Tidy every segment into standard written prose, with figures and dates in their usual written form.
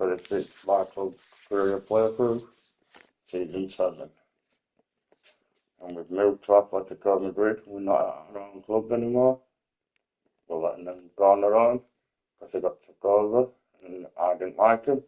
2026 Vital Career Playthrough, Season 7. And we've moved to Athletico Madrid. We're not at our own club anymore. We're letting them go on their own because they got took over and I didn't like him.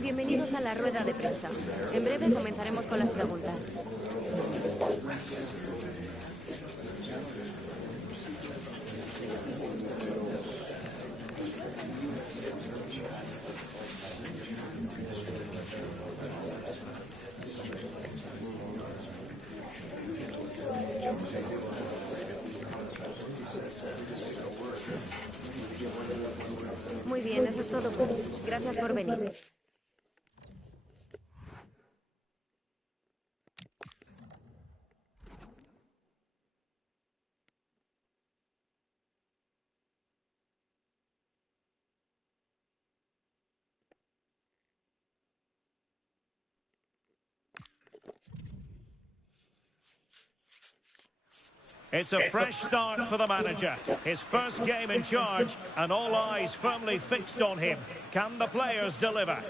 Bienvenidos a la rueda de prensa. En breve comenzaremos con las preguntas. Muy bien, eso es todo por hoy. Gracias por venir. It's a fresh start for the manager. His first game in charge, and all eyes firmly fixed on him. Can the players deliver?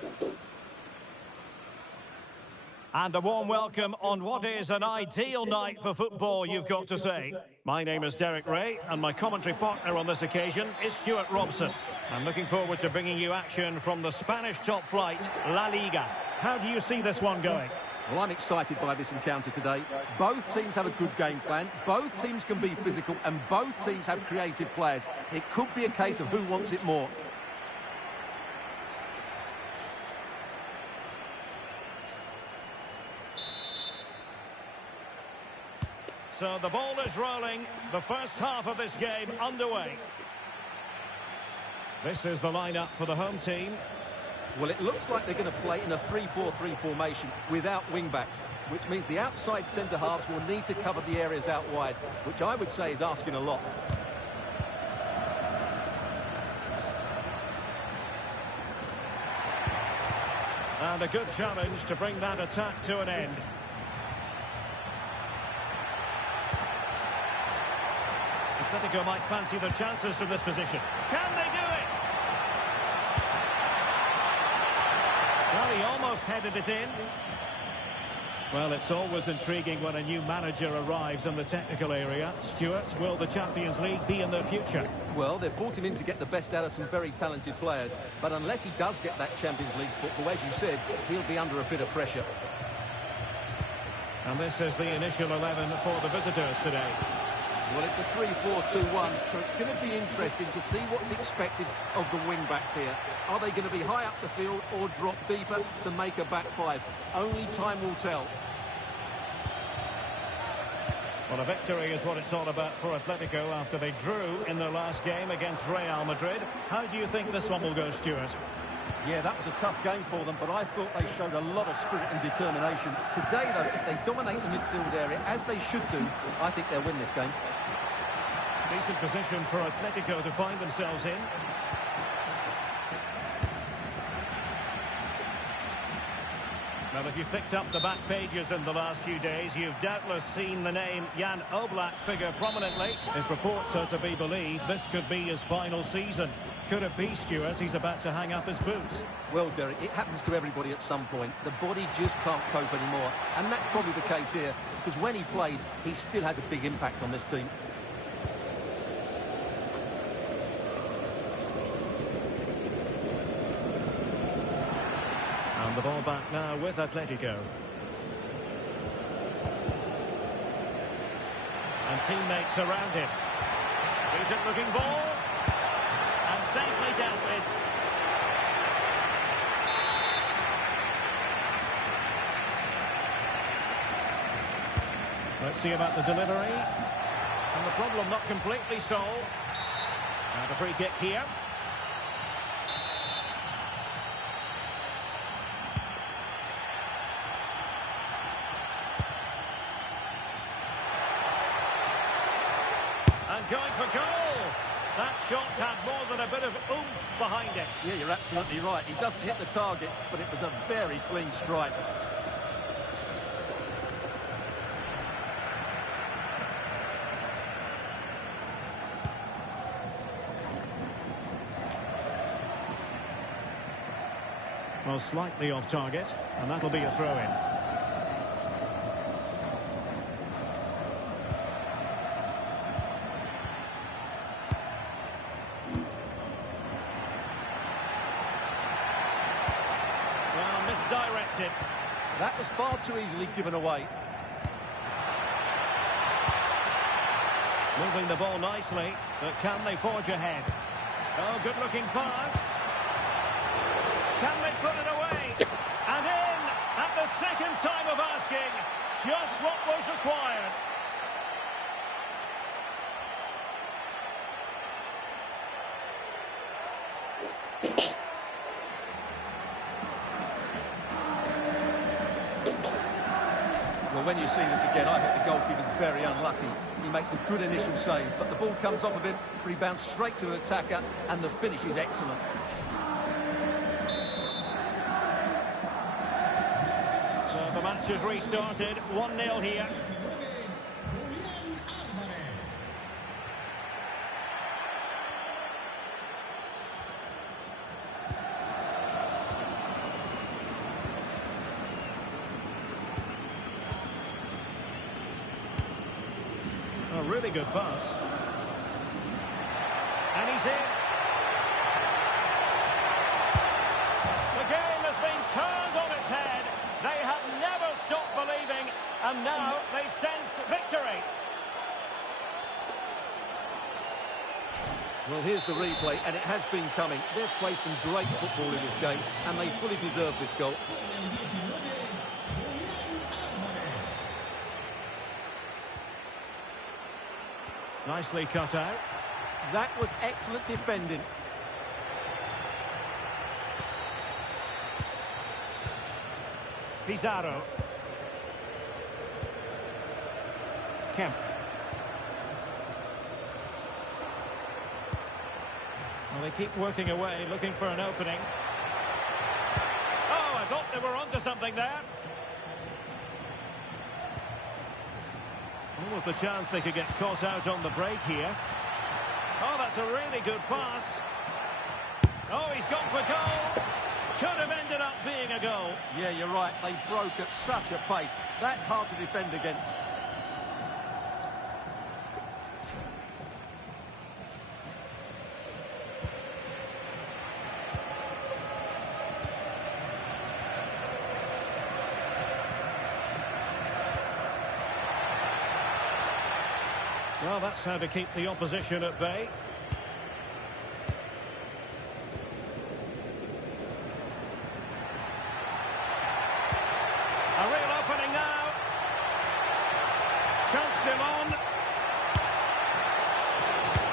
And a warm welcome on what is an ideal night for football, you've got to say. My name is Derek Ray, and my commentary partner on this occasion is Stuart Robson. I'm looking forward to bringing you action from the Spanish top flight, La Liga. How do you see this one going? Well, I'm excited by this encounter today. Both teams have a good game plan, both teams can be physical, and both teams have creative players. It could be a case of who wants it more. So the ball is rolling, the first half of this game underway. This is the lineup for the home team. Well, it looks like they're going to play in a 3-4-3 formation without wing-backs, which means the outside centre-halves will need to cover the areas out wide, which I would say is asking a lot. And a good challenge to bring that attack to an end. Athletico might fancy their chances from this position. Can they do it? Well, he almost headed it in. Well, it's always intriguing when a new manager arrives in the technical area. Stuart, will the Champions League be in their future? Well, they've brought him in to get the best out of some very talented players. But unless he does get that Champions League football, as you said, he'll be under a bit of pressure. And this is the initial 11 for the visitors today. Well, it's a 3-4-2-1, so it's going to be interesting to see what's expected of the wing-backs here. Are they going to be high up the field or drop deeper to make a back five? Only time will tell. Well, a victory is what it's all about for Atletico after they drew in their last game against Real Madrid. How do you think this one will go, Stuart? Yeah, that was a tough game for them, but I thought they showed a lot of spirit and determination. Today, though, if they dominate the midfield area, as they should do, I think they'll win this game. Decent position for Atletico to find themselves in. Well, if you've picked up the back pages in the last few days, you've doubtless seen the name Jan Oblak figure prominently. If reports are to be believed, this could be his final season. Could it be, Stuart, he's about to hang up his boots? Well, Derek, it happens to everybody at some point. The body just can't cope anymore. And that's probably the case here, because when he plays, he still has a big impact on this team. And the ball back now with Atletico. And teammates around him. Decent looking ball. And safely dealt with. Let's see about the delivery. And the problem not completely solved. And a free kick here. And going for goal. That shot had more than a bit of oomph behind it. Yeah, you're absolutely right. He doesn't hit the target, but it was a very clean strike. Well, slightly off target, and that'll be a throw-in. Well, misdirected. That was far too easily given away. Moving the ball nicely, but can they forge ahead? Oh, good-looking pass. Can they put it away? And in at the second time of asking, just what was required. Well, when you see this again, I think the goalkeeper's very unlucky. He makes a good initial save, but the ball comes off of him, rebounds straight to an attacker, and the finish is excellent. So the match has restarted, 1-0 here. really good pass. And he's in. The game has been turned on its head. They have never stopped believing, and now they sense victory. Well, here's the replay, and it has been coming. They've played some great football in this game, and they fully deserve this goal. Nicely cut out. That was excellent defending. Pizarro. Kemp. Well, they keep working away, looking for an opening. Oh, I thought they were onto something there. Almost the chance they could get caught out on the break here. Oh, that's a really good pass. Oh, he's gone for goal. Could have ended up being a goal. Yeah, you're right. They broke at such a pace. That's hard to defend against. Well, that's how to keep the opposition at bay. A real opening now. Chanced him on.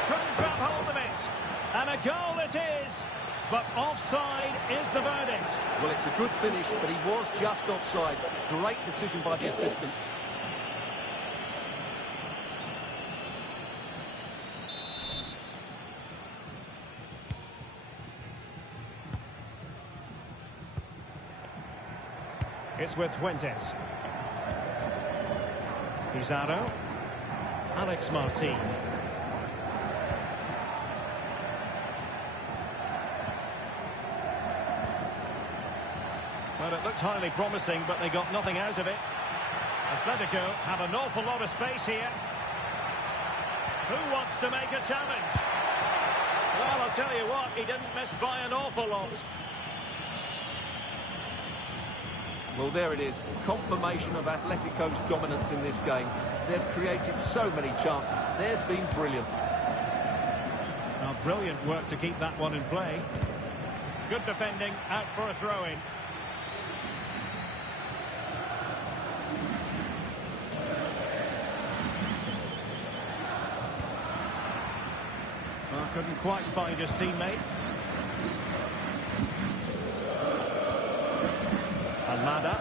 Couldn't grab hold of it. And a goal it is. But offside is the verdict. Well, it's a good finish, but he was just offside. Great decision by the assistant. It's with Fuentes. Pizarro. Alex Martin. Well, it looked highly promising, but they got nothing out of it. Athletico have an awful lot of space here. Who wants to make a challenge? Well, I'll tell you what, he didn't miss by an awful lot. Well, there it is. Confirmation of Atletico's dominance in this game. They've created so many chances. They've been brilliant. Now, brilliant work to keep that one in play. Good defending, out for a throw-in. Well, couldn't quite find his teammate. Almada.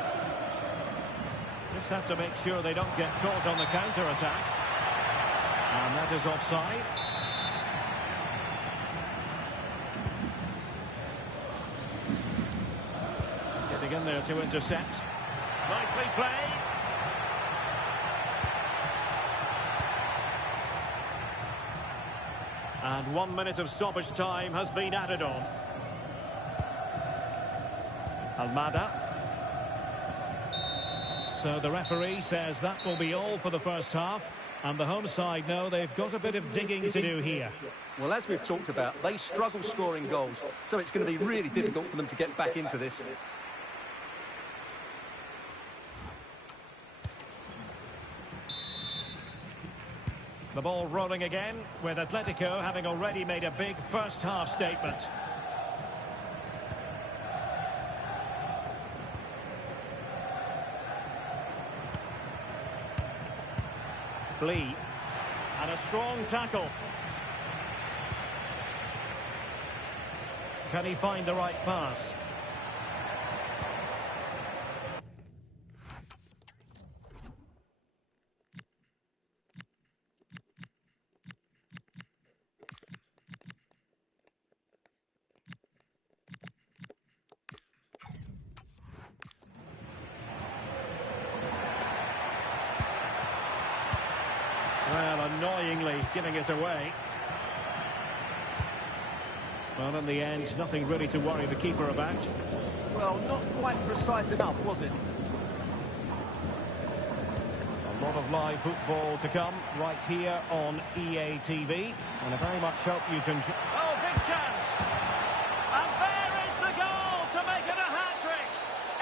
Just have to make sure they don't get caught on the counter-attack. And that is offside. Getting in there to intercept. Nicely played. And 1 minute of stoppage time has been added on. Almada. So the referee says that will be all for the first half. And the home side know they've got a bit of digging to do here. Well, as we've talked about, they struggle scoring goals. So it's going to be really difficult for them to get back into this. The ball rolling again, with Atletico having already made a big first half statement. Lee. And a strong tackle. Can he find the right pass? Well, annoyingly giving it away. Well, in the end, nothing really to worry the keeper about. Well, not quite precise enough, was it? A A lot of live football to come right here on EA TV. And I very much hope you can... Oh, big chance! And there is the goal to make it a hat-trick!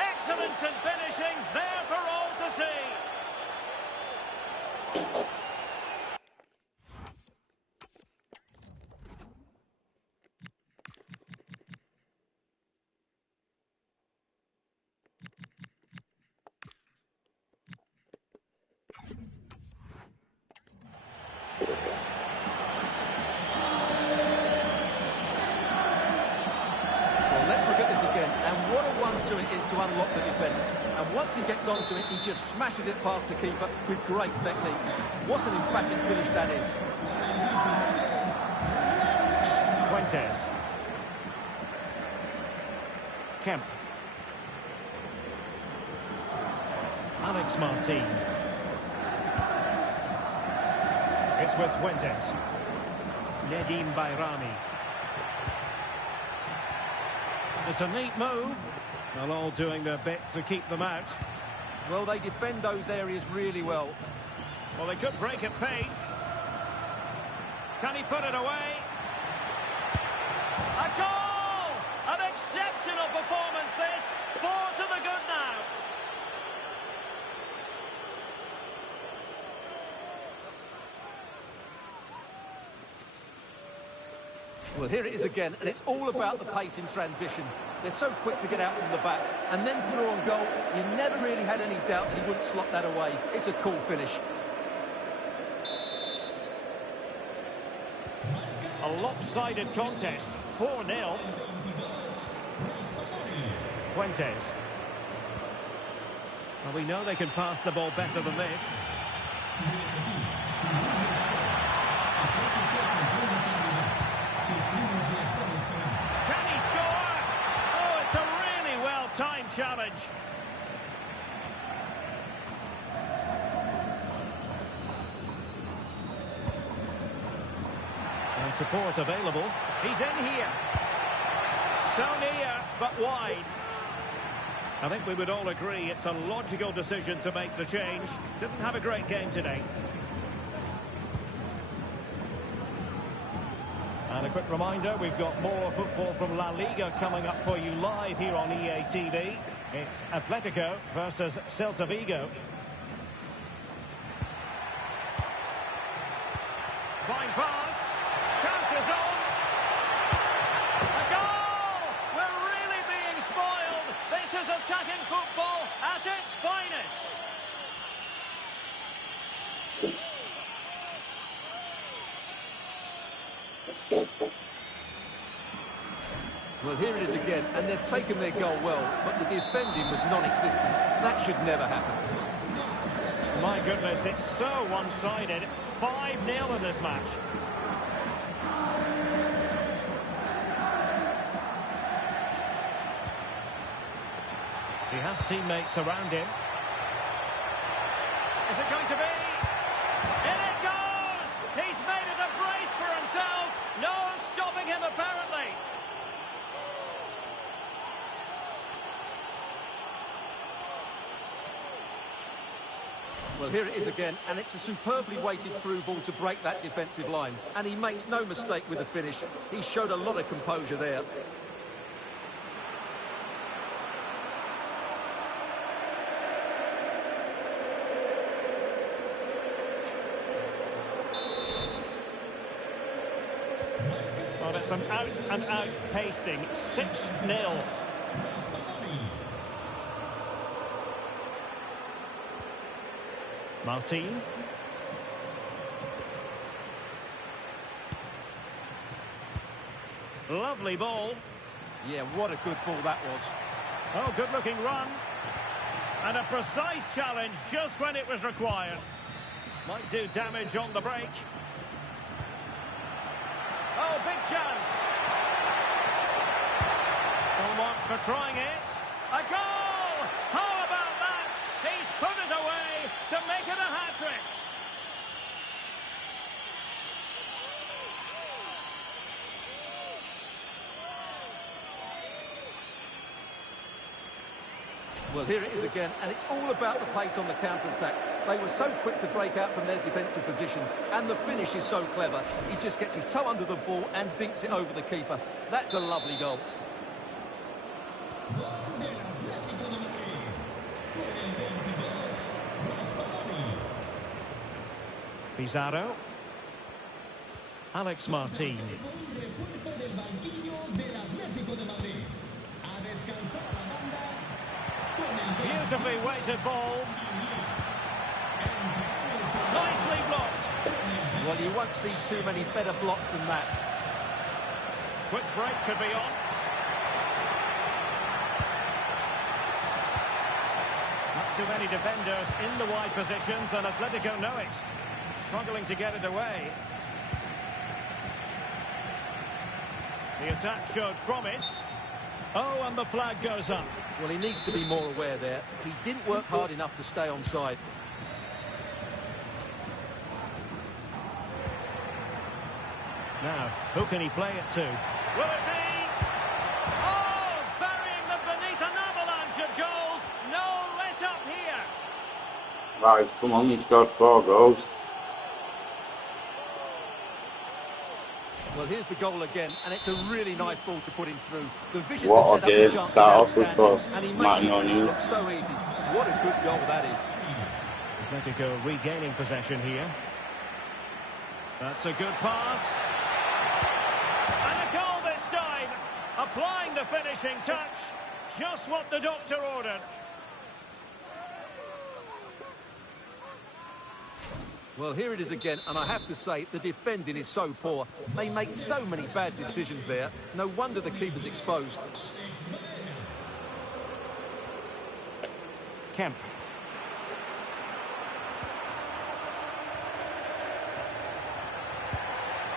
Excellence in finishing, there for all to see! Well, let's look at this again. And what a one-two it is to unlock the defence. And once he gets onto it, he just smashes it past the keeper with great technique. What an emphatic finish that is. Fuentes. Kemp. Alex Martin. It's with Fuentes. Nedim Bayrami. It's a neat move. They're all doing their bit to keep them out. Well, they defend those areas really well. Well, they could break at pace. Can he put it away? A goal! An exceptional performance, this. 4 to the good now. Well, here it is again, and it's all about the pace in transition. They're so quick to get out from the back, and then through on goal, you never really had any doubt that he wouldn't slot that away. It's a cool finish. A lopsided contest, 4-0. Fuentes. Well, we know they can pass the ball better than this. Can he score? Oh, it's a really well-timed challenge. And support available. He's in here. So near, but wide. I think we would all agree it's a logical decision to make the change. Didn't have a great game today. And a quick reminder, we've got more football from La Liga coming up for you live here on EA TV. It's Athletico versus Celta Vigo. Fine pass. Chances on. A goal! We're really being spoiled. This is attacking football at its finest. Well, here it is again, and they've taken their goal well, but the defending was non-existent. That should never happen. My goodness, it's so one-sided. 5-0 in this match. He has teammates around him. Is it going to be? In it goes! He's made it a brace for himself. No stopping him, apparently. Well, here it is again, and it's a superbly weighted through ball to break that defensive line. And he makes no mistake with the finish. He showed a lot of composure there. Well, it's an out-and-out pasting. 6-0. Martin. Lovely ball. Yeah, what a good ball that was. Oh, good-looking run. And a precise challenge just when it was required. Might do damage on the break. Oh, big chance. Full marks for trying it. A goal! How about that? He's put it away to make it a hat-trick. Well, here it is again, and it's all about the pace on the counter-attack. They were so quick to break out from their defensive positions, and the finish is so clever. He just gets his toe under the ball and dinks it over the keeper. That's a lovely goal. Pizarro. Alex Martin. Beautifully weighted ball. Nicely blocked. Well, you won't see too many better blocks than that. Quick break could be on. Not too many defenders in the wide positions, and Atletico know it. Struggling to get it away. The attack showed promise. Oh, and the flag goes up. Well, he needs to be more aware there. He didn't work hard enough to stay onside. Now, who can he play it to? Will it be? Oh, burying them beneath an avalanche of goals. No let up here. Right, come on, he's got 4 goals. Well, here's the goal again, and it's a really nice ball to put him through. The vision What to a set up the game chance is that off was outstanding, for and he makes Martin the finish O'Neill. look so easy. What a good goal that is. Atletico regaining possession here. That's a good pass. And a goal this time. Applying the finishing touch. Just what the doctor ordered. Well, here it is again, and I have to say, the defending is so poor. They make so many bad decisions there. No wonder the keeper's exposed. Kemp.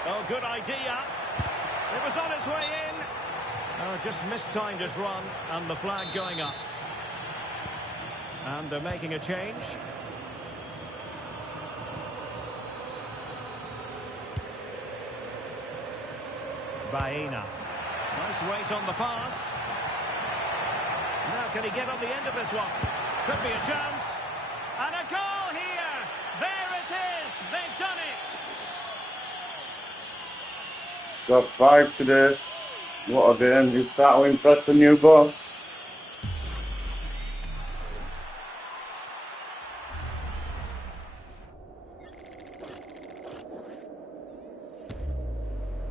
Oh, good idea. It was on its way in. Oh, just mistimed his run, and the flag going up. And they're making a change. Baena. Nice weight on the pass. Now can he get on the end of this one? Could be a chance. And a goal here. There it is. They've done it. Got 5 today. What a game. Is that how impressed the new boss?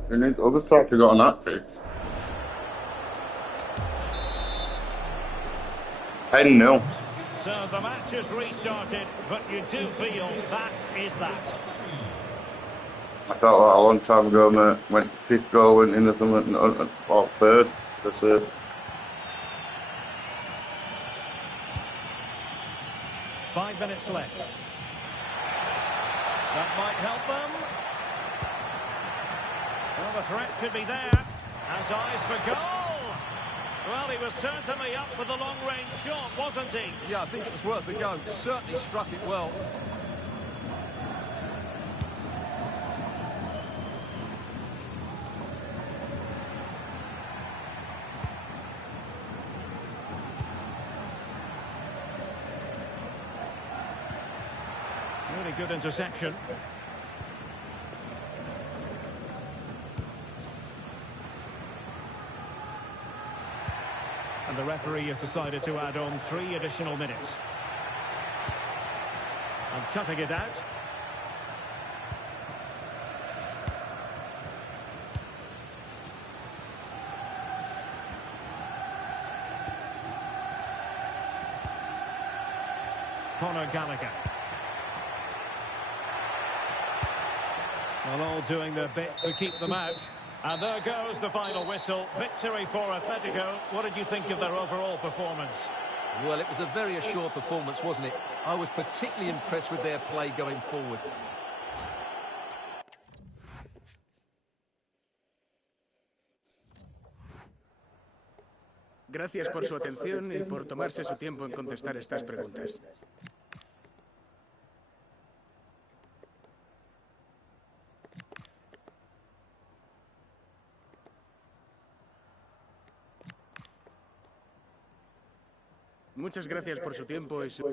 You need other stuff to go on that pitch. 10-0. So the match has restarted, but you do feel that is that. I thought that a long time ago, mate. Went 5th goal, went in or something, or 3rd, to say. Five minutes left. That might help them. Well, the threat could be there. Has eyes for goal. Well, he was certainly up for the long-range shot, wasn't he? Yeah, I think it was worth a go. Certainly struck it well. Really good interception. And the referee has decided to add on 3 additional minutes. And cutting it out. Conor Gallagher. Well, all doing their bit to keep them out. And there goes the final whistle. Victory for Atletico. What did you think of their overall performance? Well, it was a very assured performance, wasn't it? I was particularly impressed with their play going forward. Gracias por su atención y por tomarse su tiempo en contestar estas preguntas. Muchas gracias por su tiempo y su...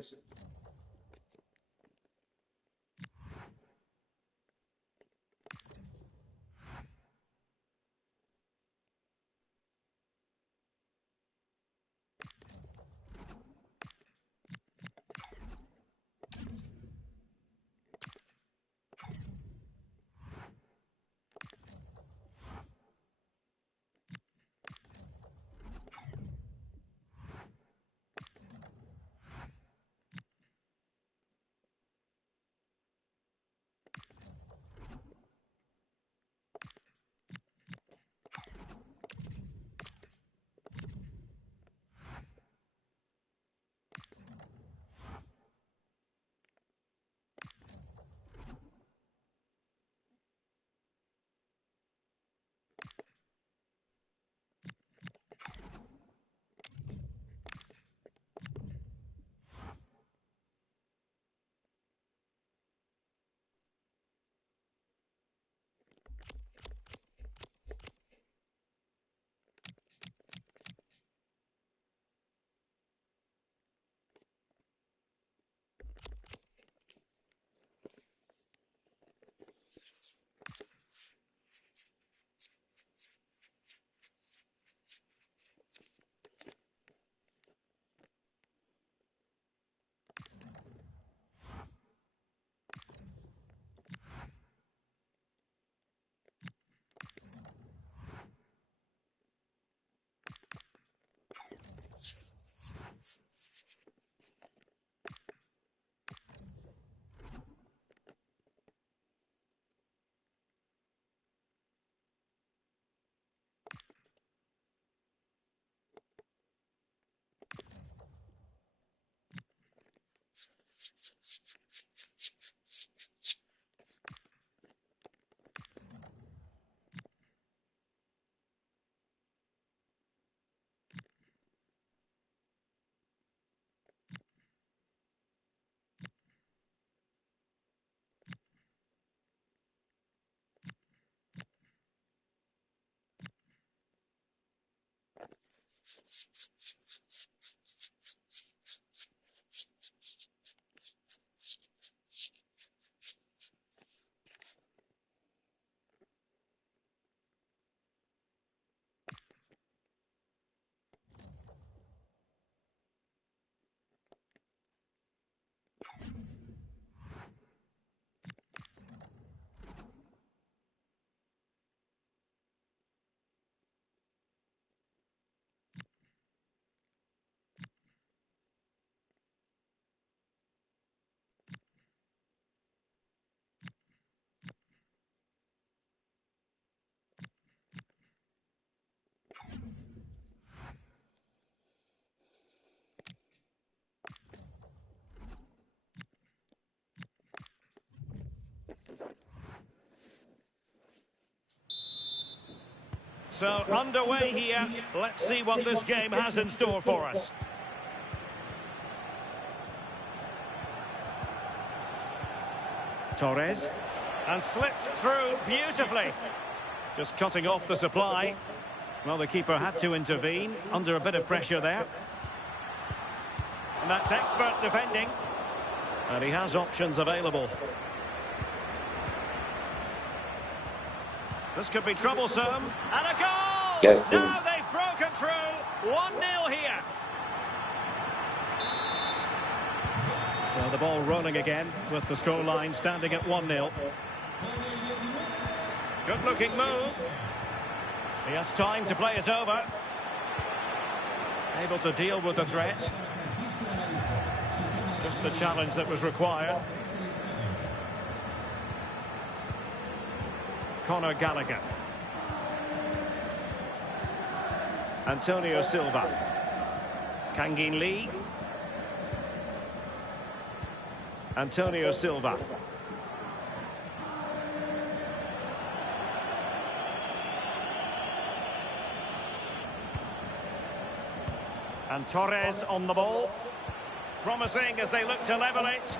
So, underway here. Let's see what this game has in store for us. Torres. And slipped through beautifully. Just cutting off the supply. Well, the keeper had to intervene under a bit of pressure there. And that's expert defending. And he has options available. This could be troublesome. And a goal! Gets him. Now they've broken through. 1-0 here. So the ball rolling again with the scoreline standing at 1-0. Good looking move. He has time to play it over. Able to deal with the threat. Just the challenge that was required. Conor Gallagher. Antonio Silva. Kangin Lee. Antonio Silva. And Torres on the ball. Promising as they look to level it.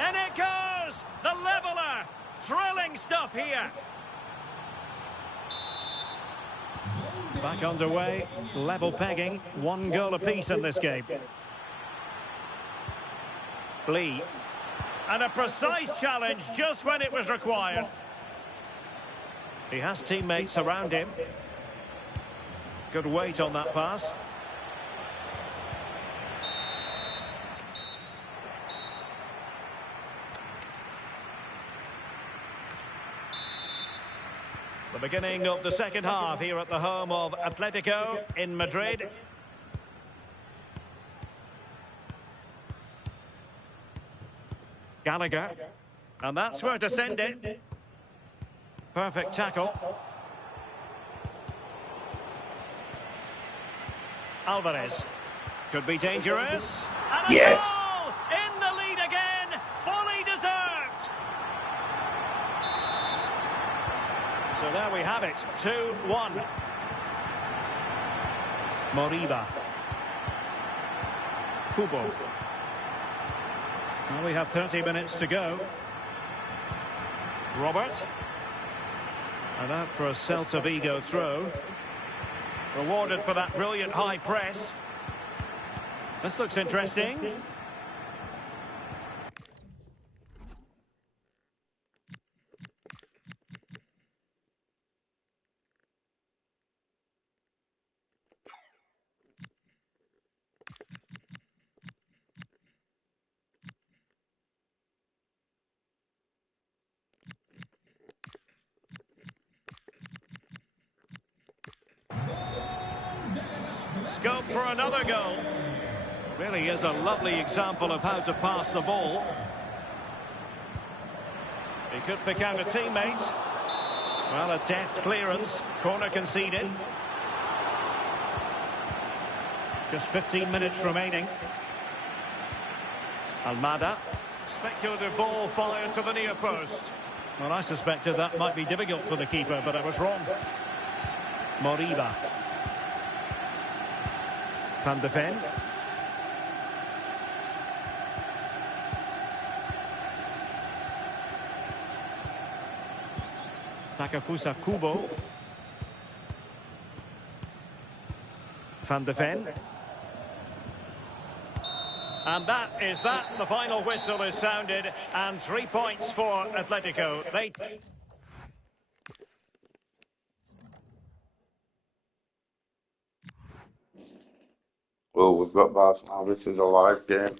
And it goes! The leveller! Thrilling stuff here. Back underway, level pegging, 1 goal apiece in this game. Lee. And a precise challenge just when it was required. He has teammates around him. Good weight on that pass. The beginning of the second half here at the home of Athletico in Madrid. Gallagher. And that's where to send it. Perfect tackle. Alvarez. Could be dangerous. And a Yes. goal! In the lead again! Fully deserved! So there we have it. 2-1. Moriba. Kubo. Well, we have 30 minutes to go. Robert. And out for a Celta Vigo throw. Rewarded for that brilliant high press. This looks interesting. Scope for another goal. Really is a lovely example of how to pass the ball. He could pick out a teammate. Well, a deft clearance. Corner conceded. Just 15 minutes remaining. Almada. Speculative ball fired to the near post. Well, I suspected that might be difficult for the keeper, but I was wrong. Moriba. Van de Ven. Takafusa Kubo. Van de Ven. And that is that. The final whistle is sounded. And 3 points for Atletico. Well, we've got Barcelona. This is a live game.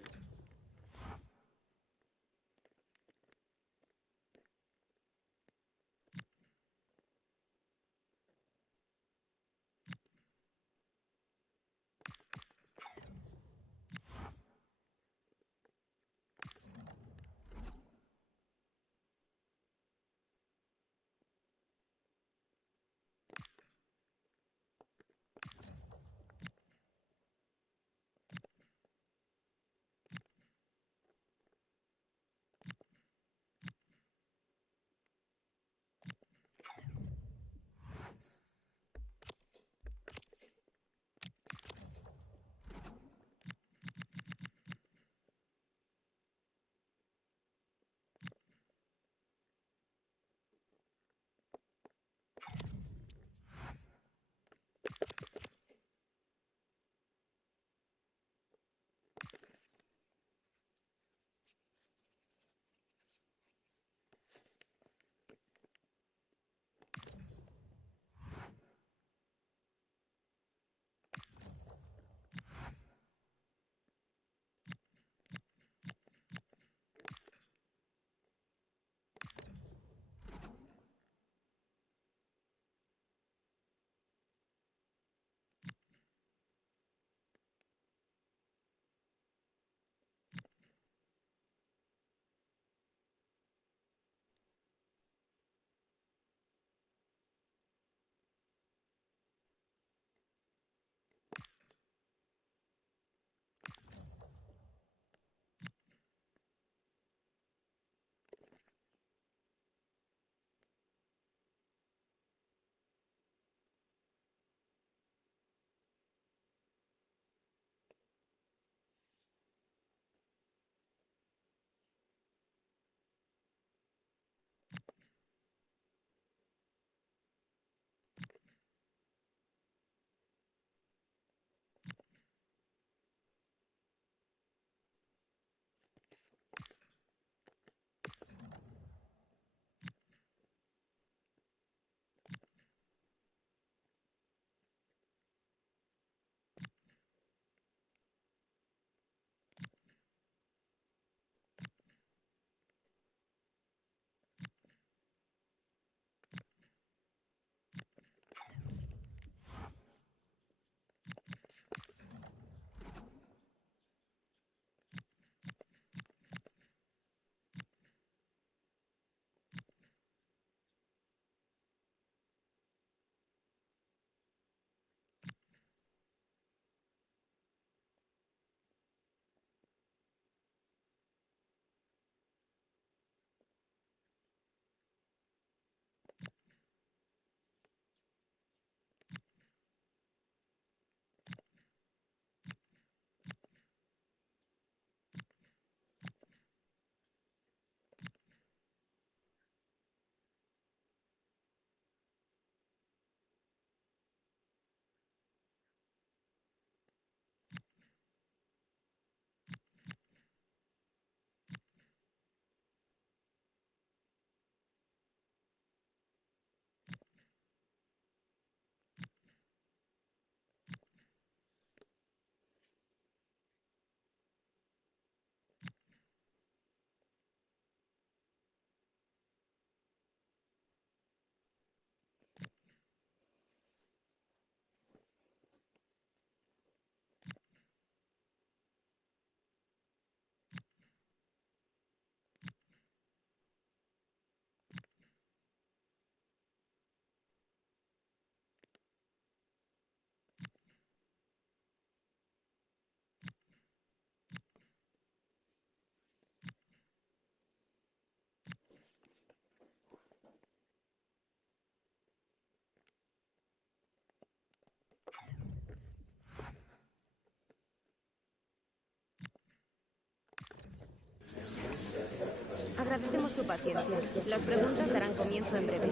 Agradecemos su paciencia. Las preguntas darán comienzo en breve.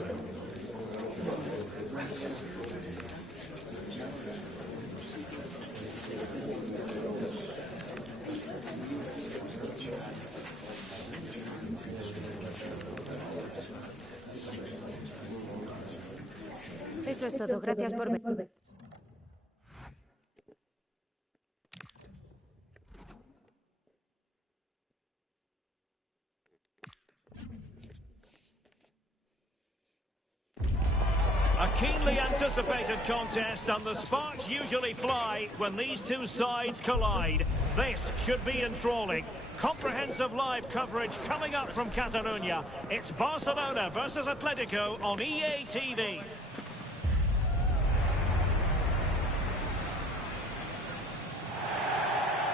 Eso es todo. Gracias por ver. A keenly anticipated contest, and the sparks usually fly when these two sides collide. This should be enthralling. Comprehensive live coverage coming up from Catalonia. It's Barcelona versus Atletico on EA TV.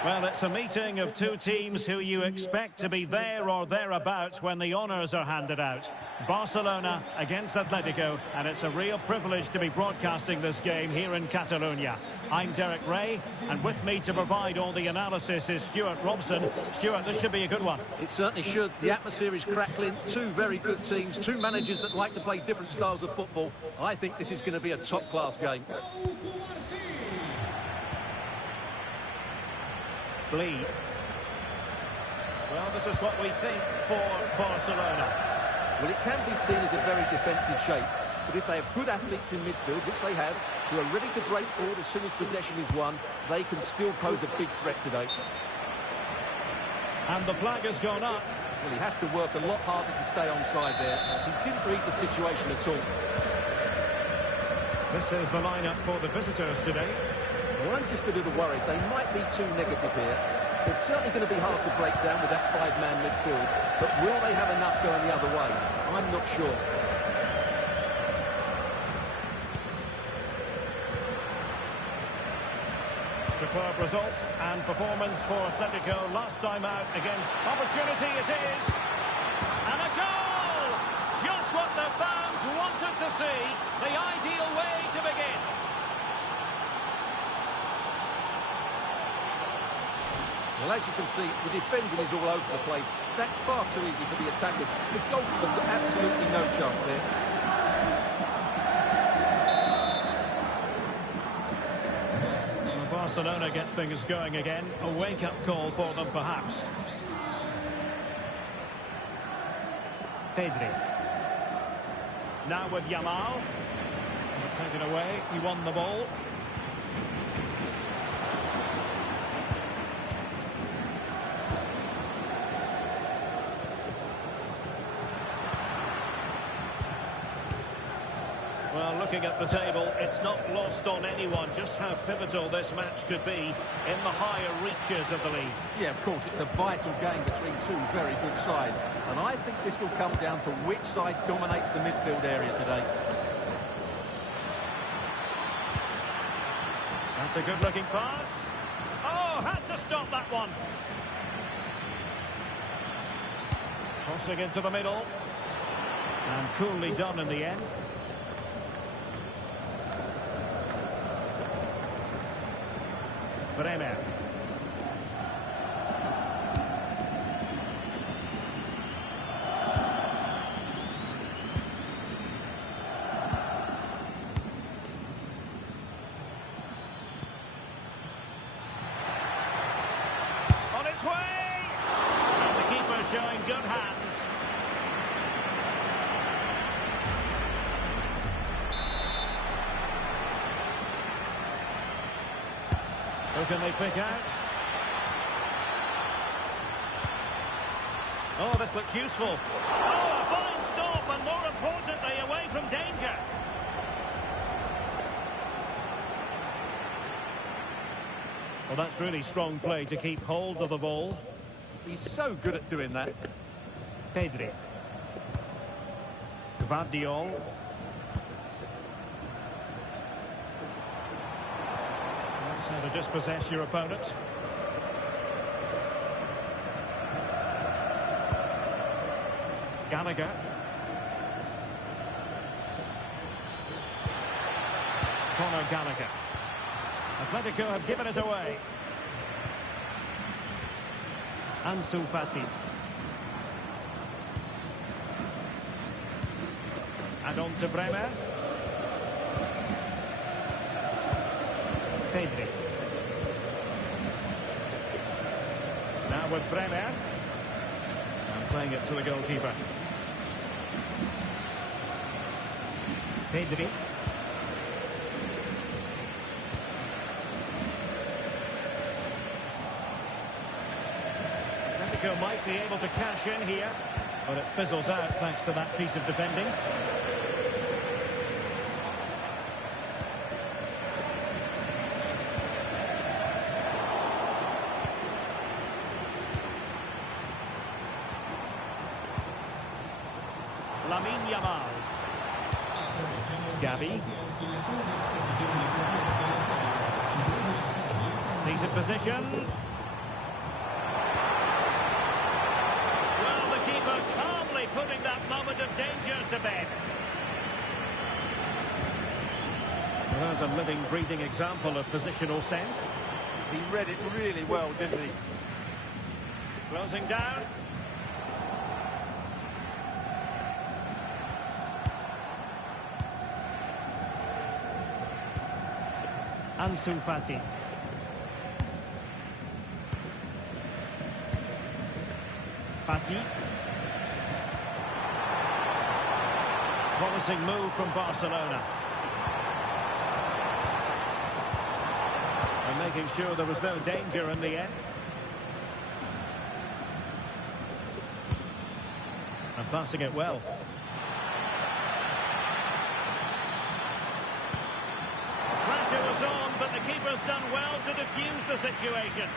Well, it's a meeting of two teams who you expect to be there or thereabouts when the honours are handed out. Barcelona against Atletico, and it's a real privilege to be broadcasting this game here in Catalonia. I'm Derek Ray, and with me to provide all the analysis is Stuart Robson. Stuart, this should be a good one. It certainly should. The atmosphere is crackling. Two very good teams, two managers that like to play different styles of football. I think this is going to be a top-class game. Lee. Well, this is what we think for Barcelona. Well, it can be seen as a very defensive shape, but if they have good athletes in midfield, which they have, who are ready to break forward as soon as possession is won, they can still pose a big threat today. And the flag has gone up. Well, he has to work a lot harder to stay onside there. He didn't read the situation at all. This is the lineup for the visitors today. Well, I'm just a little worried. They might be too negative here. It's certainly going to be hard to break down with that five-man midfield, but will they have enough going the other way? I'm not sure. Superb result and performance for Atletico last time out against opportunity it is. And a goal! Just what the fans wanted to see. The ideal way to begin. Well, as you can see, the defending is all over the place. That's far too easy for the attackers. The goalkeeper's got absolutely no chance there. Well, Barcelona get things going again. A wake-up call for them, perhaps. Pedri. Now with Yamal. Taken away. He won the ball. Well, looking at the table, it's not lost on anyone just how pivotal this match could be in the higher reaches of the league. Yeah, of course, it's a vital game between two very good sides. And I think this will come down to which side dominates the midfield area today. That's a good-looking pass. Oh, had to stop that one. Crossing into the middle. And coolly done in the end. Bremer. On its way! And the keeper showing good hands. Who can they pick out? Oh, this looks useful. Oh, a fine stop, and more importantly, away from danger. Well, that's really strong play to keep hold of the ball. He's so good at doing that. Pedri. Gvardiol. That's how to dispossess your opponent. Gallagher. Conor Gallagher. Atletico have given it away. Ansu Fati. And on to Bremer. Pedri. Now with Bremer. And playing it to the goalkeeper. Pedri. Athletico might be able to cash in here, but it fizzles out thanks to that piece of defending. Lamine Yamal. Gavi. Decent position. Well, the keeper calmly putting that moment of danger to bed. Well, there's a living, breathing example of positional sense. He read it really well, didn't he? Closing down. Ansu Fati. Fati. Promising move from Barcelona. And making sure there was no danger in the end. And passing it well. Pressure was on, but the keeper's done well to defuse the situation.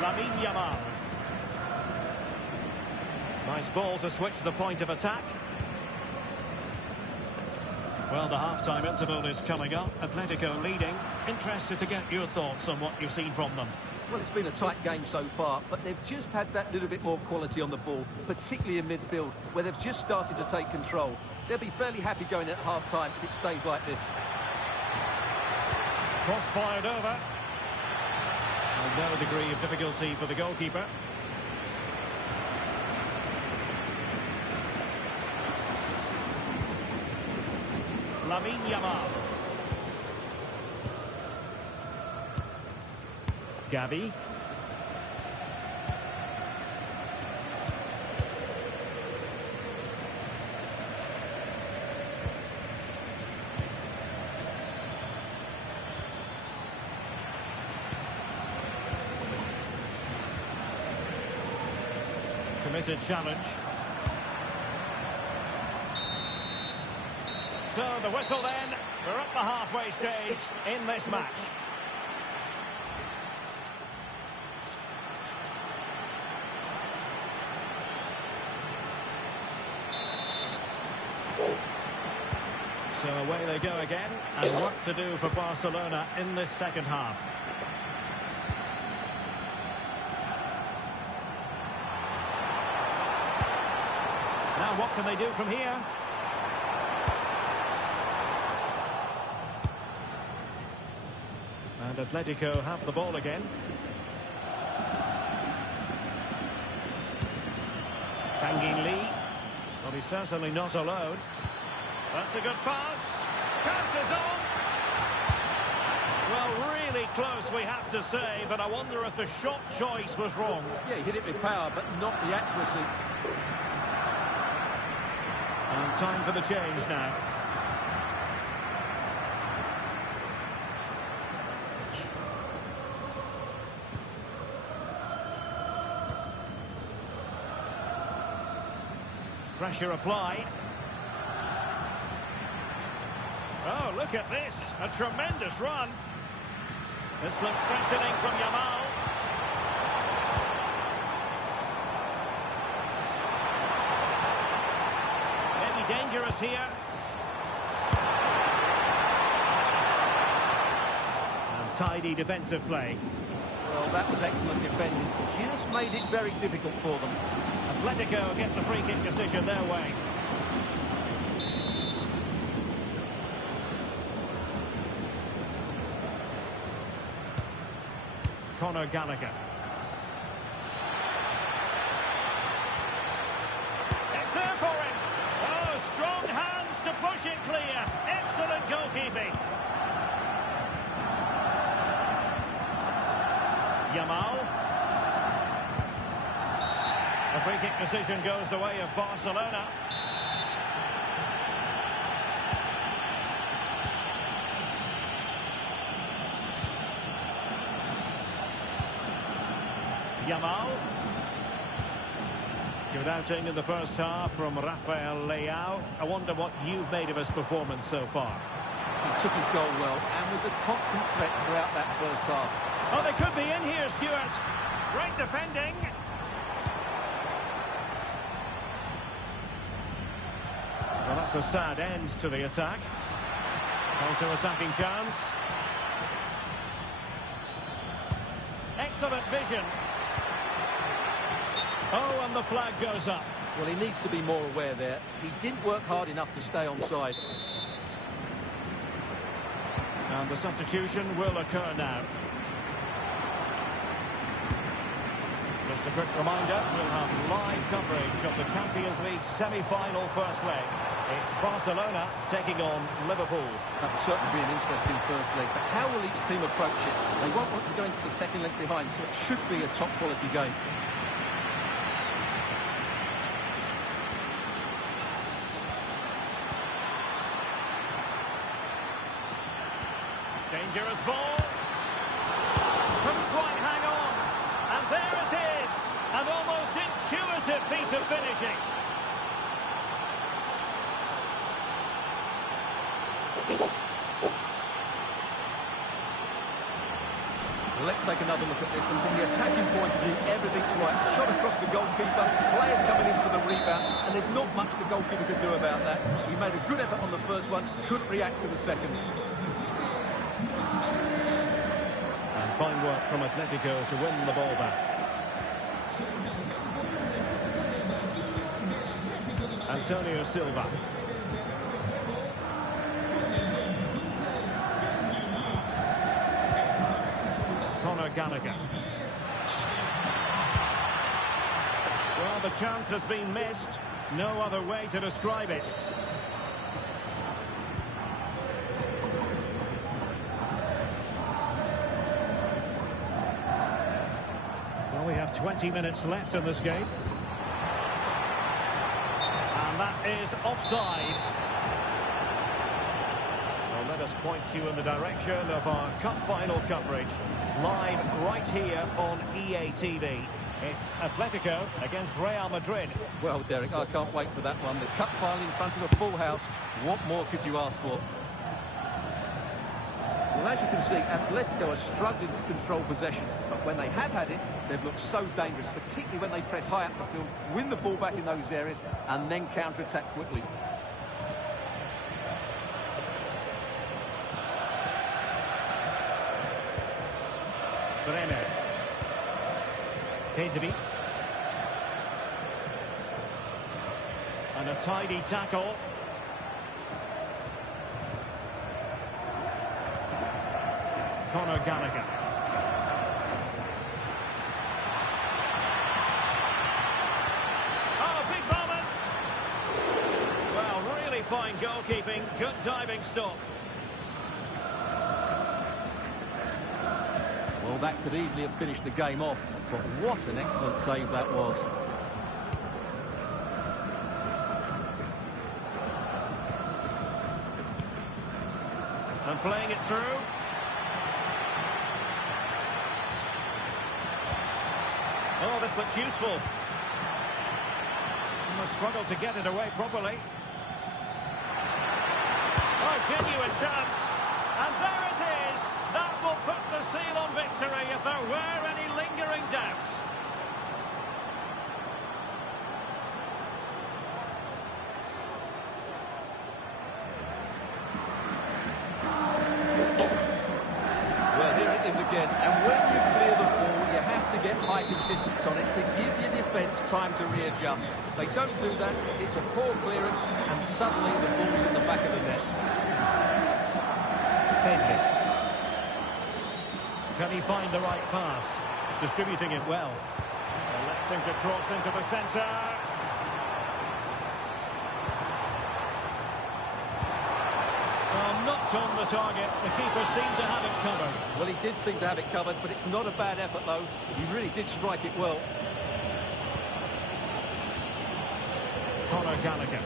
Lamine Yamal. Nice ball to switch the point of attack. Well, the half-time interval is coming up. Atletico leading. Interested to get your thoughts on what you've seen from them. Well, it's been a tight game so far, but they've just had that little bit more quality on the ball, particularly in midfield, where they've just started to take control. They'll be fairly happy going at half-time if it stays like this. Cross fired over. And no degree of difficulty for the goalkeeper. Lamine Yamal. Gavi. Committed challenge. So the whistle then. We're at the halfway stage in this match. So away they go again, and work to do for Barcelona in this second half. Now what can they do from here? And Atletico have the ball again. Kangin Lee. Well, he's certainly not alone. That's a good pass. Chances on. Well, really close, we have to say, but I wonder if the shot choice was wrong. Yeah, he hit it with power, but not the accuracy. And time for the change now. Pressure applied. Oh, look at this. A tremendous run. This looks threatening from Yamal. Maybe dangerous here. And tidy defensive play. Well, that was excellent defending. Just made it very difficult for them. Athletico get the free kick decision their way. Conor Gallagher. It's there for him. push it clear. Excellent goalkeeping. Yamal. The free kick decision goes the way of Barcelona. Yamal. Good outing in the first half from Rafael Leao. I wonder what you've made of his performance so far. He took his goal well and was a constant threat throughout that first half. Oh, they could be in here, Stuart. Great defending. Well, that's a sad end to the attack. Counter-attacking chance. Excellent vision. Oh, and the flag goes up. Well, he needs to be more aware there. He didn't work hard enough to stay onside. And the substitution will occur now. Just a quick reminder, we'll have live coverage of the Champions League semi-final first leg. It's Barcelona taking on Liverpool. That will certainly be an interesting first leg, but how will each team approach it? They won't want to go into the second leg behind, so it should be a top-quality game. Dangerous ball. Couldn't quite hang on. And there it is. An almost intuitive piece of finishing. Let's take another look at this, and from the attacking point of view, everything's right. Shot across the goalkeeper, players coming in for the rebound, and there's not much the goalkeeper could do about that. He made a good effort on the first one, couldn't react to the second. And fine work from Athletico to win the ball back. Antonio Silva. Conor Gallagher. Well, the chance has been missed. No other way to describe it. Well, we have 20 minutes left in this game. And that is offside. Well, let us point you in the direction of our cup final coverage. Live right here on EA TV. It's Atletico against Real Madrid. Well, Derek, I can't wait for that one. The cup final in front of a full house. What more could you ask for? Well, as you can see, Atletico are struggling to control possession. But when they have had it, they've looked so dangerous, particularly when they press high up the field, win the ball back in those areas, and then counter-attack quickly. Brenner. Pedri. And a tidy tackle. Conor Gallagher. Oh, big moment! Well, really fine goalkeeping. Good diving stop. Well, that could easily have finished the game off, but what an excellent save that was. And playing it through. Oh, this looks useful. Must struggle to get it away properly. Oh, genuine chance. And there it is. That will put the seal on victory if there were any lingering doubts. Well, here it is again. And when you clear the ball, you have to get height and distance on it to give your defence time to readjust. They don't do that. It's a poor clearance, and suddenly the ball's in the back of the net. Pedri. Can he find the right pass? Distributing it well. Electing to cross into the centre. not on the target. The keeper seemed to have it covered. Well, he did seem to have it covered, but it's not a bad effort, though. He really did strike it well. Conor Gallagher.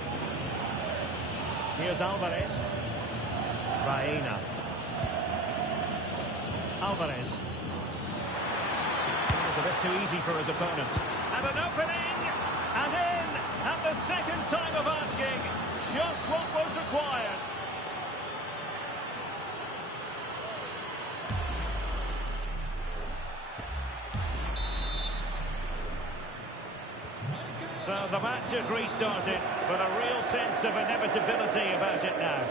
Here's Alvarez. Raina. Alvarez. It was a bit too easy for his opponent. And an opening! And in! At the second time of asking, just what was required. So the match has restarted, but a real sense of inevitability about it now.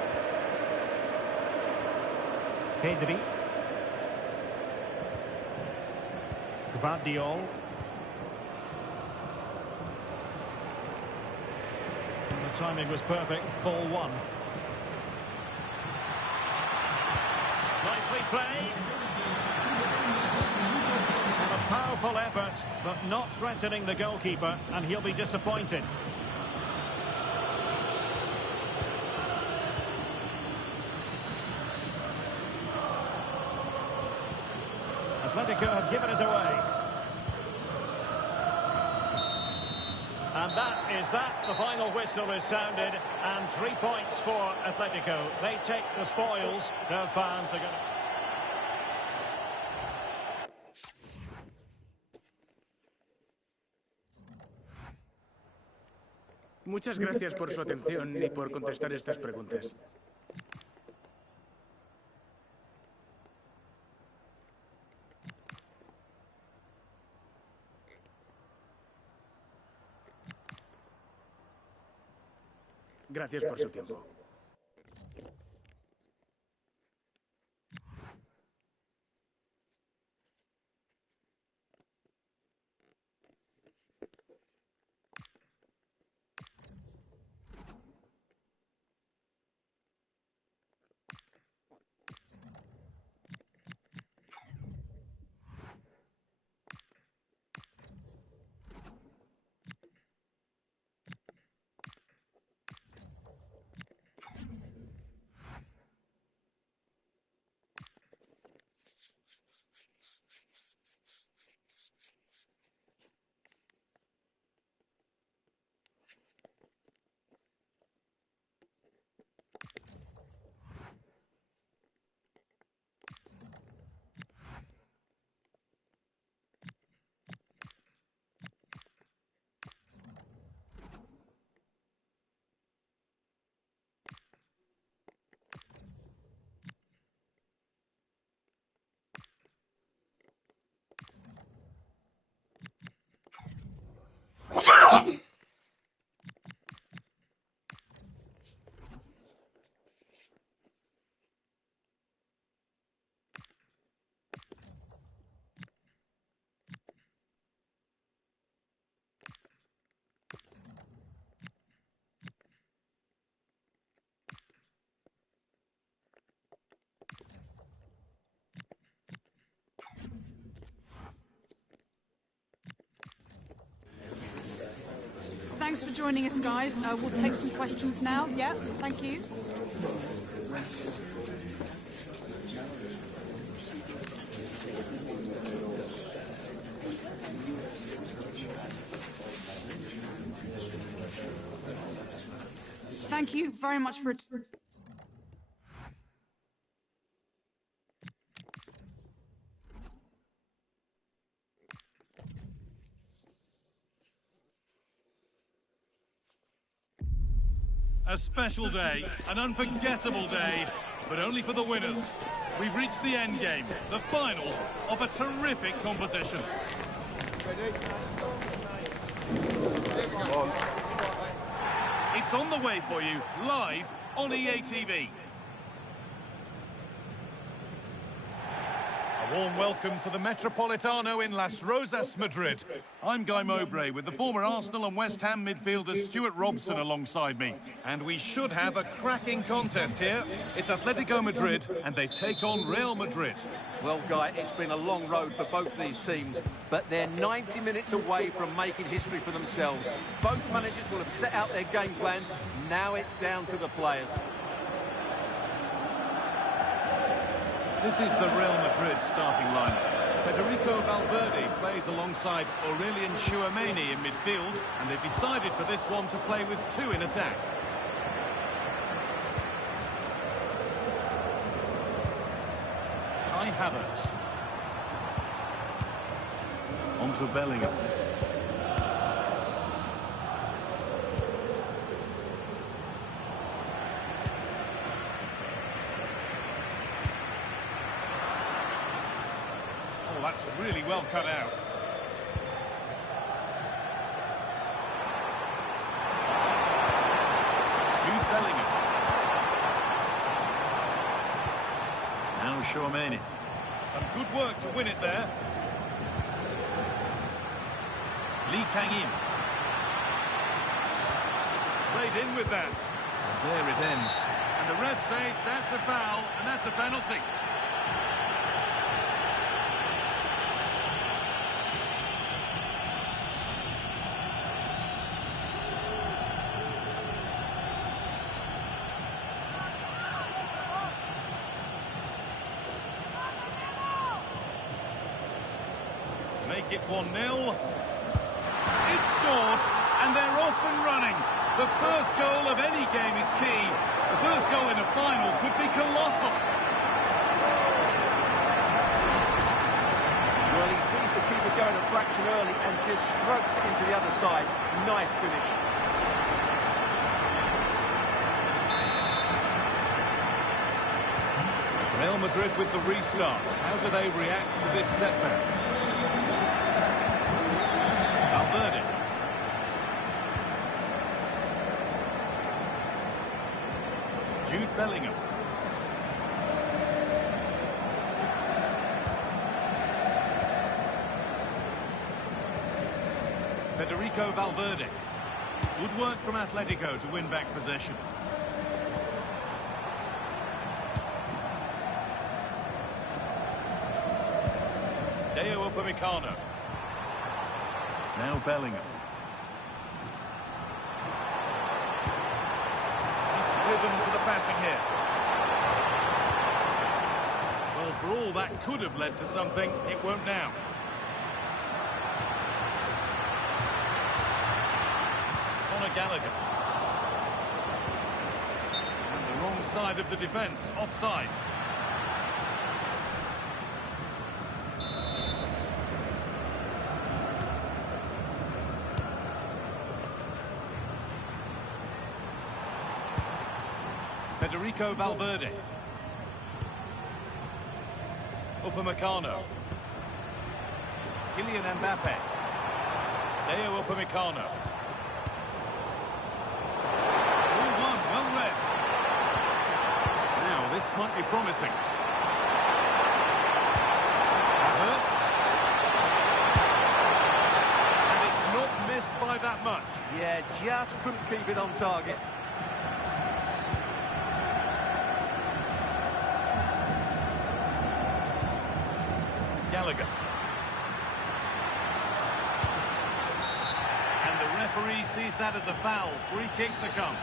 Pedri. Gvardiol. The timing was perfect. Ball one. Nicely played. And a powerful effort, but not threatening the goalkeeper, and he'll be disappointed. Athletico have given us away. And that is that. The final whistle is sounded, and 3 points for Athletico. They take the spoils. Their fans are going to... Muchas gracias por su atención y por contestar estas preguntas. Gracias por su tiempo. Thanks for joining us, guys. We'll take some questions now. Yeah, thank you. Thank you very much for... A special day, an unforgettable day, but only for the winners. We've reached the end game, the final of a terrific competition. It's on the way for you, live on EA TV. A warm welcome to the Metropolitano in Las Rozas, Madrid. I'm Guy Mowbray with the former Arsenal and West Ham midfielder Stuart Robson alongside me. And we should have a cracking contest here. It's Atletico Madrid and they take on Real Madrid. Well, Guy, it's been a long road for both these teams, but they're 90 minutes away from making history for themselves. Both managers will have set out their game plans. Now it's down to the players. This is the Real Madrid starting lineup. Federico Valverde plays alongside Aurelien Tchouameni in midfield, and they've decided for this one to play with two in attack. Kai Havertz. On to Bellingham. Oh, that's really well cut out. Jude Bellingham. Now Tchouameni. Some good work to win it there. Lee Kang-in. Played in with that. And there it ends. And the ref says that's a foul, and that's a penalty. To make it 1-0. It's scored, and they're off and running. The first goal of any game is key. The first goal in a final could be colossal. Well, he sees the keeper going a fraction early and just strokes it into the other side. Nice finish. Real Madrid with the restart. How do they react to this setback? Valverde. Jude Bellingham. Federico Valverde. Good work from Athletico to win back possession. Upamecano. Now Bellingham. That's rhythm for the passing here. Well, for all that could have led to something, it won't now. Conor Gallagher. And the wrong side of the defence, offside. Federico Valverde. Upamecano. Kylian Mbappe. Deo Upamecano. 1-1, well read. Now, this might be promising. Havertz. And it's not missed by that much. Yeah, just couldn't keep it on target. Gallagher. And the referee sees that as a foul. Free kick to come.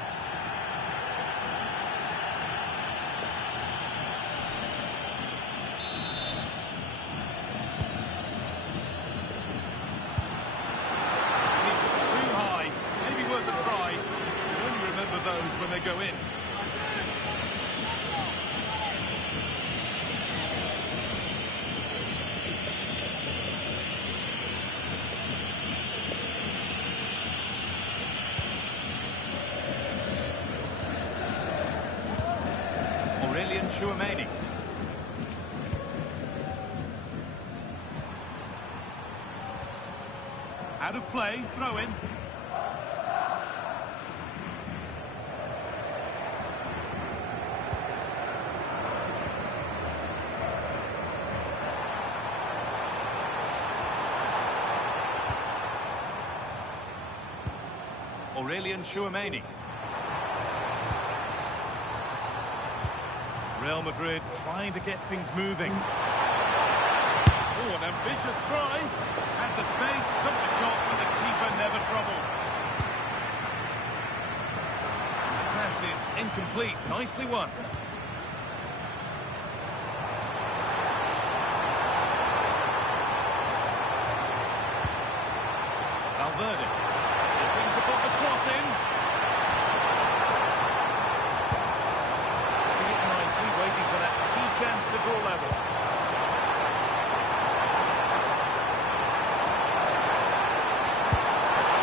It's too high. Maybe worth a try. You only remember those when they go in. Aurelien Tchouameni. Out of play, throw in. Aurelien Tchouameni. Real Madrid trying to get things moving. Oh, an ambitious try. Had the space, took the shot, but the keeper never troubled. The pass is incomplete. Nicely won. Valverde. Looking to put the cross in. Doing it nicely, waiting for that key chance to draw level.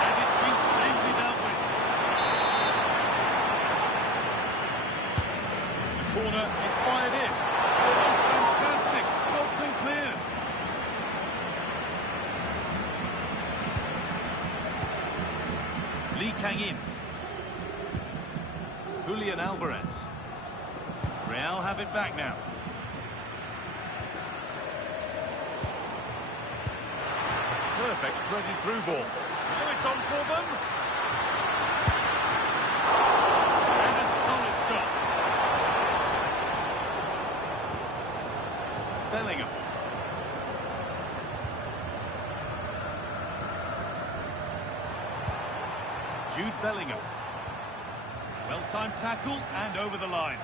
And it's been safely dealt with. The corner is fired in. Oh, fantastic, stopped and cleared. Lee Kang-in. Julian Alvarez. Real have it back now. It's a perfect threaded through ball. Now it's on for them. And a solid stop. Bellingham. Jude Bellingham. Well-timed tackle and over the line.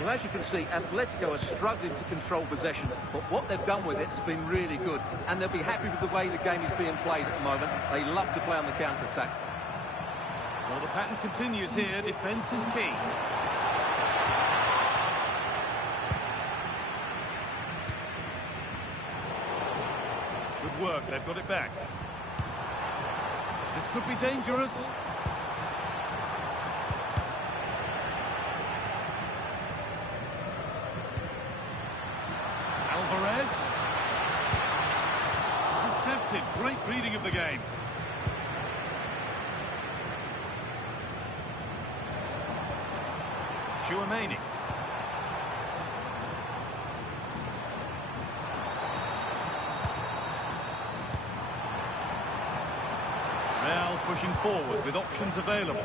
Well, as you can see, Atletico are struggling to control possession, but what they've done with it has been really good, and they'll be happy with the way the game is being played at the moment. They love to play on the counter-attack. Well, the pattern continues here. Defence is key. Good work. They've got it back. This could be dangerous. Alvarez. Intercepted. Great reading of the game. Chouameni. Real pushing forward with options available.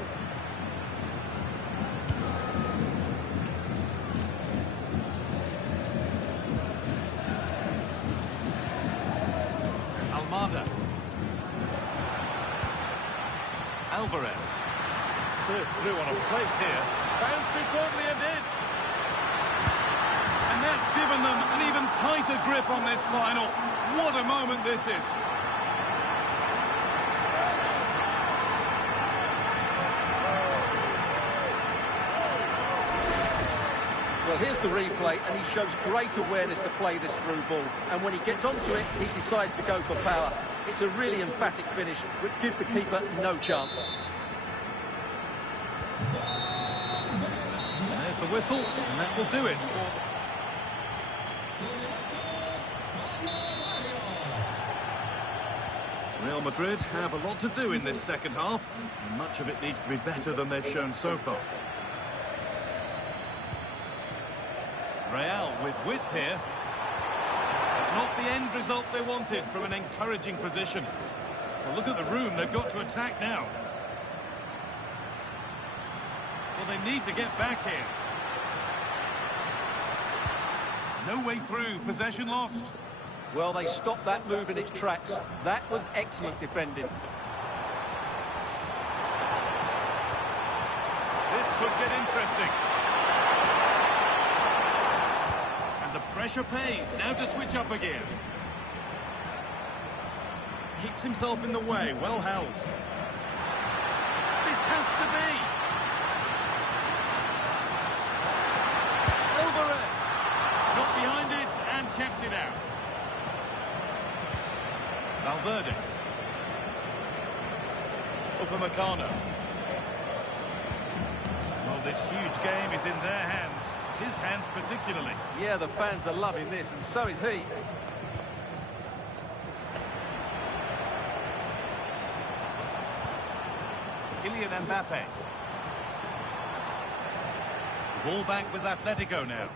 Almada. Alvarez. Served through on a plate here. Found superbly and in. And that's given them an even tighter grip on this final. What a moment this is. Well, here's the replay, and he shows great awareness to play this through ball. And when he gets onto it, he decides to go for power. It's a really emphatic finish, which gives the keeper no chance. There's the whistle, and that will do it. Real Madrid have a lot to do in this second half, and much of it needs to be better than they've shown so far. Real with width here. But not the end result they wanted from an encouraging position. Well, look at the room they've got to attack now. Well, they need to get back here. No way through. Possession lost. Well, they stopped that move in its tracks. That was excellent defending. This could get interesting. And the pressure pays. Now to switch up again. Keeps himself in the way. Well held. This has to be. Alvarez. Got behind it and kept it out. Valverde. Upamecano. Well, this huge game is in their hands. His hands particularly. Yeah, the fans are loving this, and so is he. Kylian Mbappe. Ball back with Athletico now.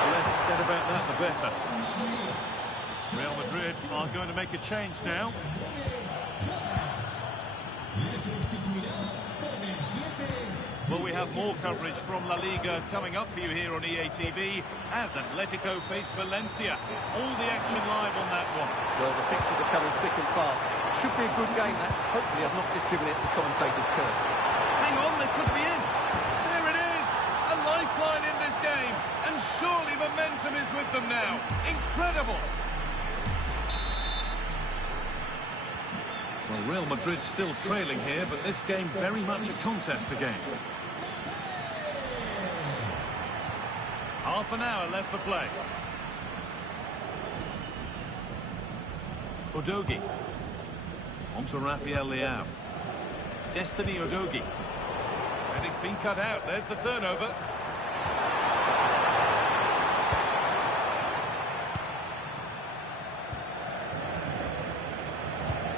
The less said about that, the better. Real Madrid are going to make a change now. Well, we have more coverage from La Liga coming up for you here on EA TV as Atletico face Valencia. All the action live on that one. Well, the fixtures are coming thick and fast. Should be a good game, that. Hopefully, I've not just given it the commentator's curse. Hang on, they could be in. There it is. A Real Madrid still trailing here, but this game very much a contest again. Half an hour left for play. Udogie. On to Rafael Leao. Destiny Udogie. And it's been cut out. There's the turnover.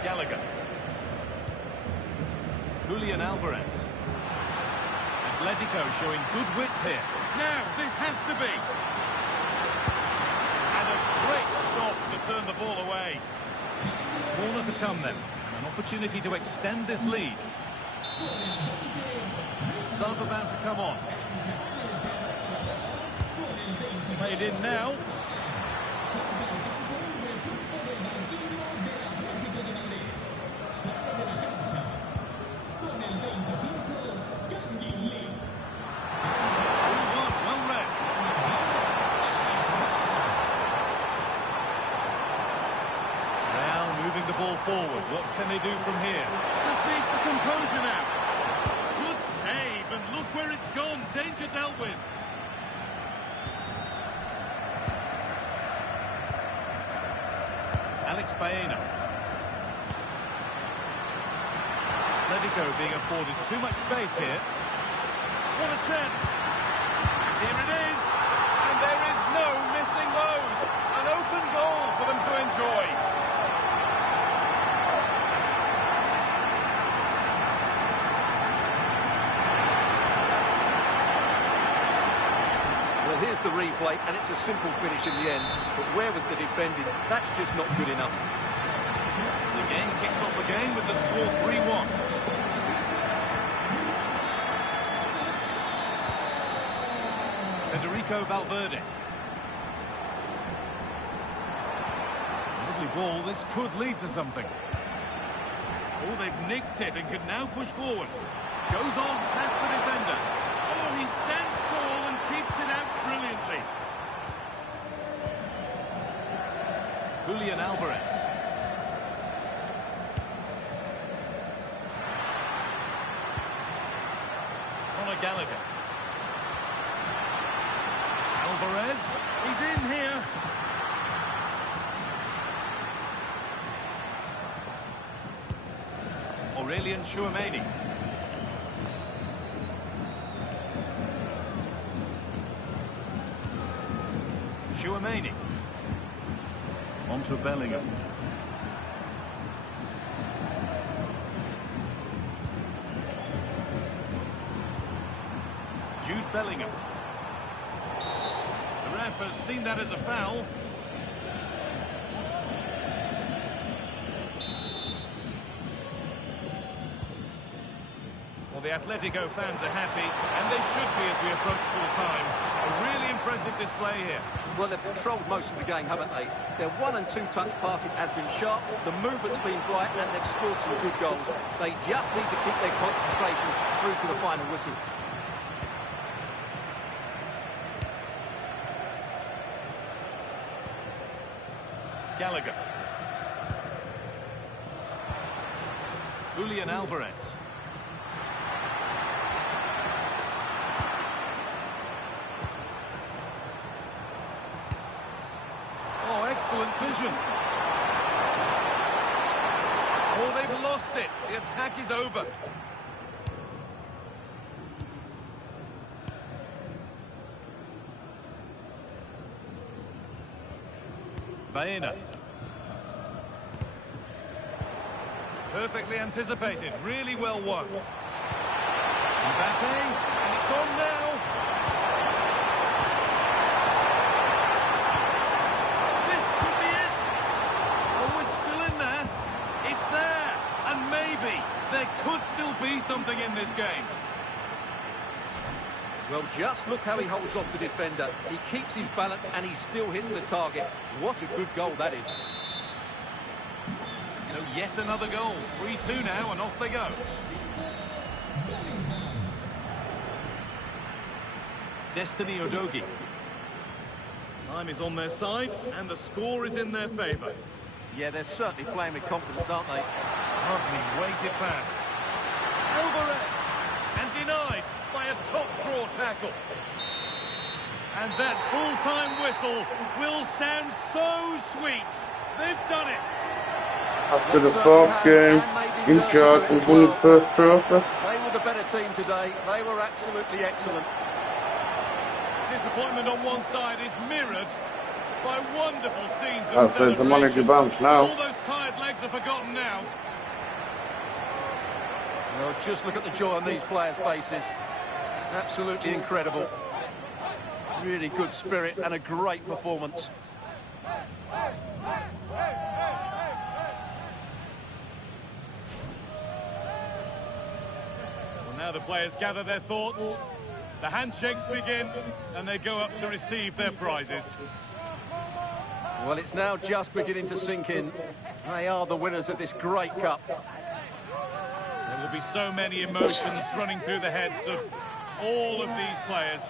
Gallagher. Julian Alvarez. Athletico showing good wit here. Now, this has to be. And a great stop to turn the ball away. Corner to come then. An opportunity to extend this lead. Sub about to come on. It's played in now. Ball forward. What can they do from here? Just needs the composure now. Good save, and look where it's gone. Danger dealt with. Alex Baena. Athletico being afforded too much space here. What a chance. Here it is. And there is no missing those. An open goal for them to enjoy. Well, here's the replay, and it's a simple finish in the end. But where was the defending? That's just not good enough. The game kicks off again with the score 3-1. Federico Valverde. Lovely ball. This could lead to something. Oh, they've nicked it and can now push forward. Goes on past the defender. Oh, he stands tall and keeps it out brilliantly. Julian Alvarez. Conor Gallagher. Alvarez, he's in here. Aurelian Tchouameni. Tchouameni. On to Bellingham. Jude Bellingham. The ref has seen that as a foul. Well, the Atletico fans are happy, and they should be as we approach full time. A really impressive display here. Well, they've controlled most of the game, haven't they? Their 1- and 2-touch passing has been sharp, the movement's been bright, and they've scored some good goals. They just need to keep their concentration through to the final whistle. Gallagher. Julian Alvarez. Oh, excellent vision. Oh, they've lost it. The attack is over. Baena. Perfectly anticipated. Really well won. Mbappe, and it's on now. This could be it. Oh, it's still in there. It's there. And maybe there could still be something in this game. Well, just look how he holds off the defender. He keeps his balance and he still hits the target. What a good goal that is. So yet another goal. 3-2 now, and off they go. Destiny Udogie. Time is on their side, and the score is in their favour. Yeah, they're certainly playing with confidence, aren't they? Lovely weighted pass. Alvarez. And denied by a top draw tackle. And that full-time whistle will sound so sweet. They've done it. After the fourth game, in charge, we've won his first trophy. They were the better team today. They were absolutely excellent. Disappointment on one side is mirrored by wonderful scenes of That's it, the manager celebration. bounce now. All those tired legs are forgotten now. Well, just look at the joy on these players' faces. Absolutely incredible. Really good spirit and a great performance. Well, now the players gather their thoughts. The handshakes begin, and they go up to receive their prizes. Well, it's now just beginning to sink in. They are the winners of this great cup. There will be so many emotions running through the heads of all of these players.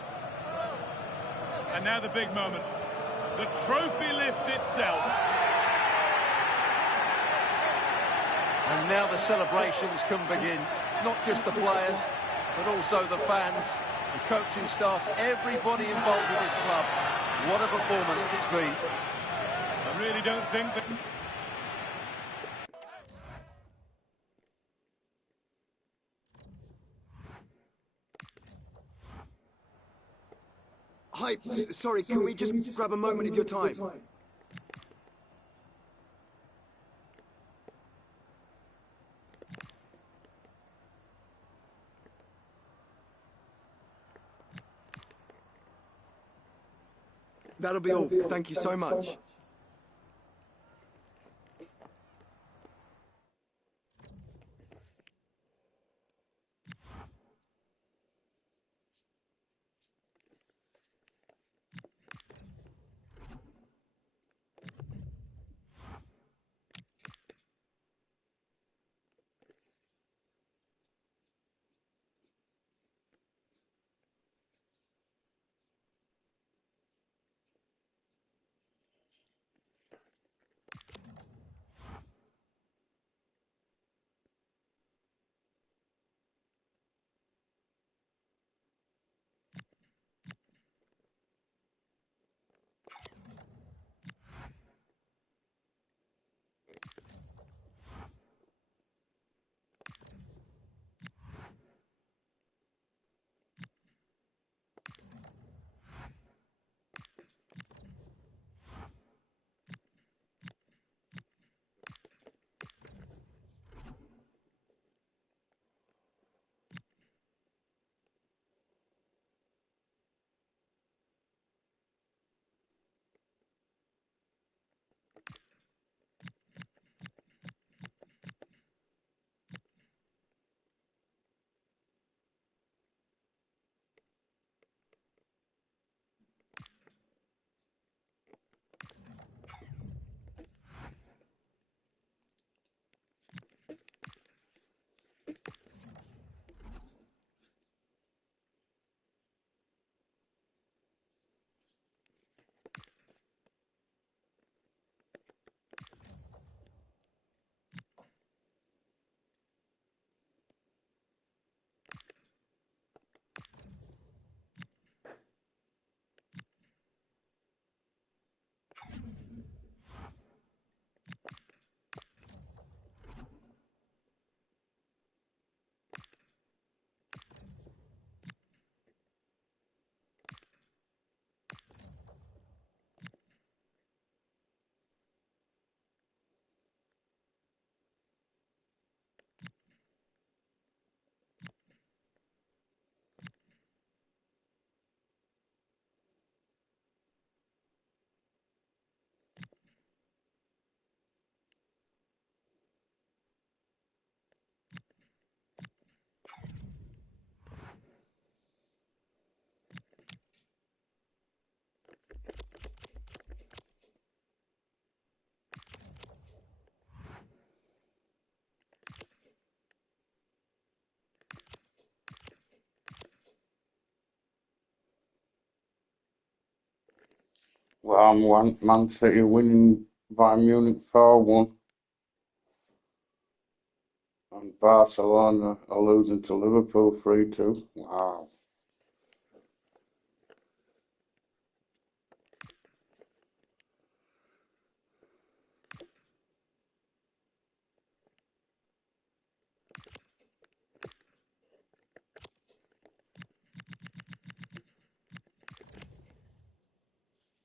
And now the big moment. The trophy lift itself. And now the celebrations can begin. Not just the players, but also the fans, the coaching staff, everybody involved with this club. What a performance it's been. I really don't think that... Hi, sorry, can we just grab a moment of your time? That'll be all. Thank you so much. Well, I'm Man City winning by Munich 4-1. And Barcelona are losing to Liverpool 3-2. Wow.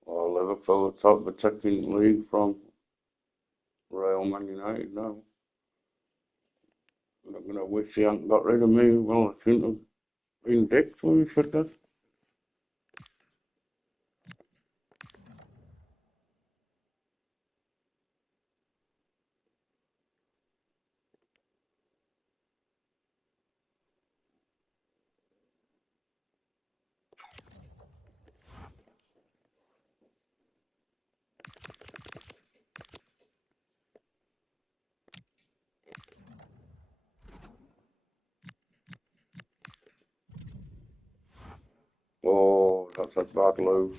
Well, Liverpool are top the second league from Real Man United now. I'm gonna wish he hadn't got rid of me. Well, I shouldn't have been dicks when he should have. Oh, that's a bad lose.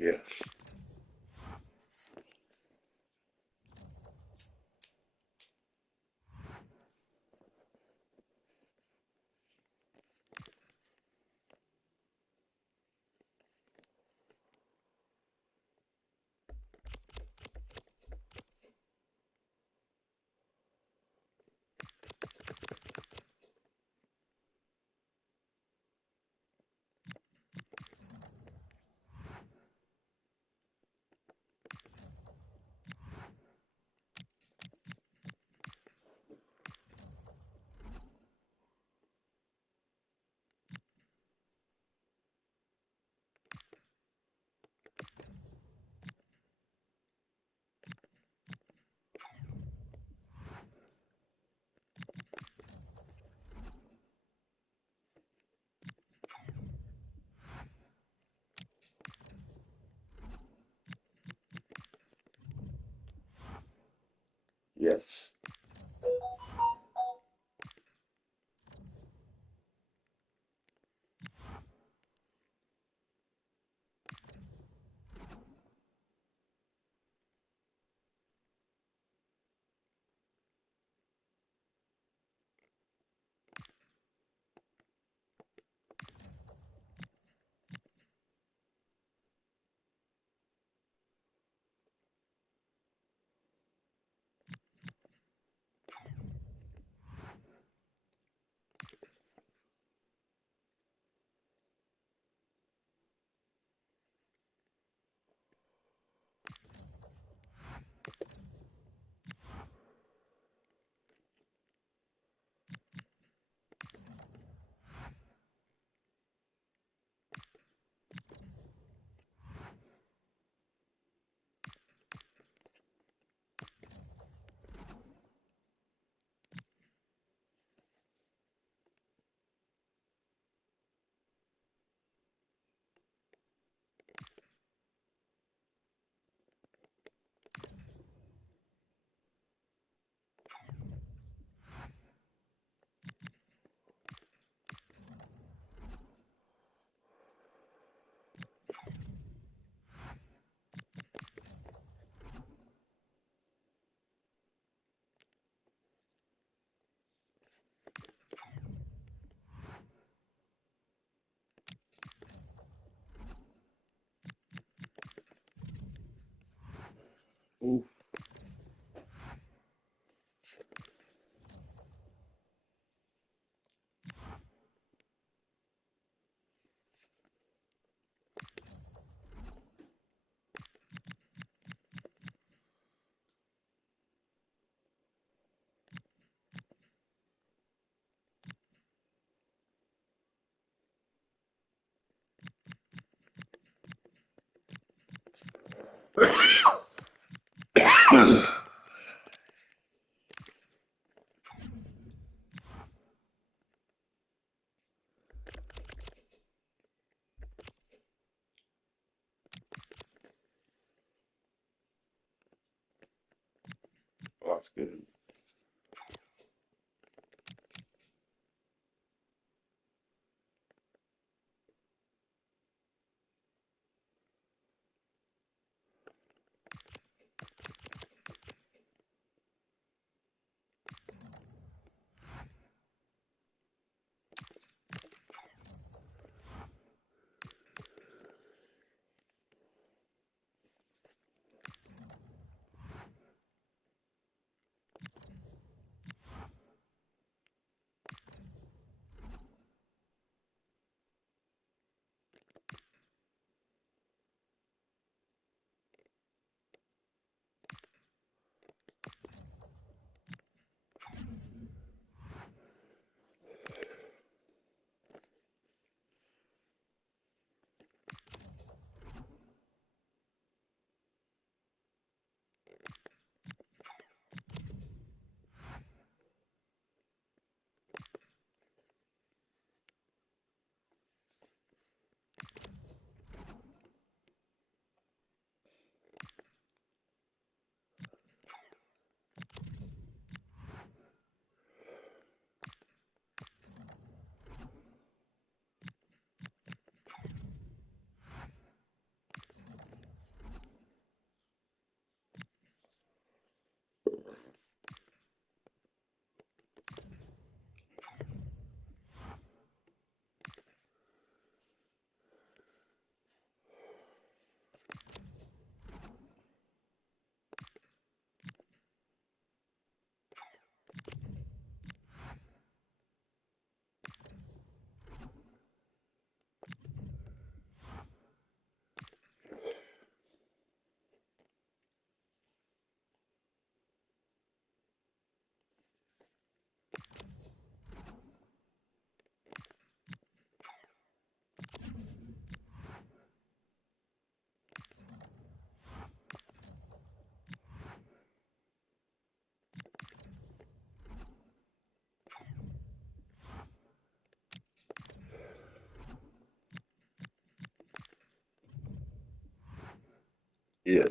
Yes. Yes. Oof. Oh, that's good. Yes.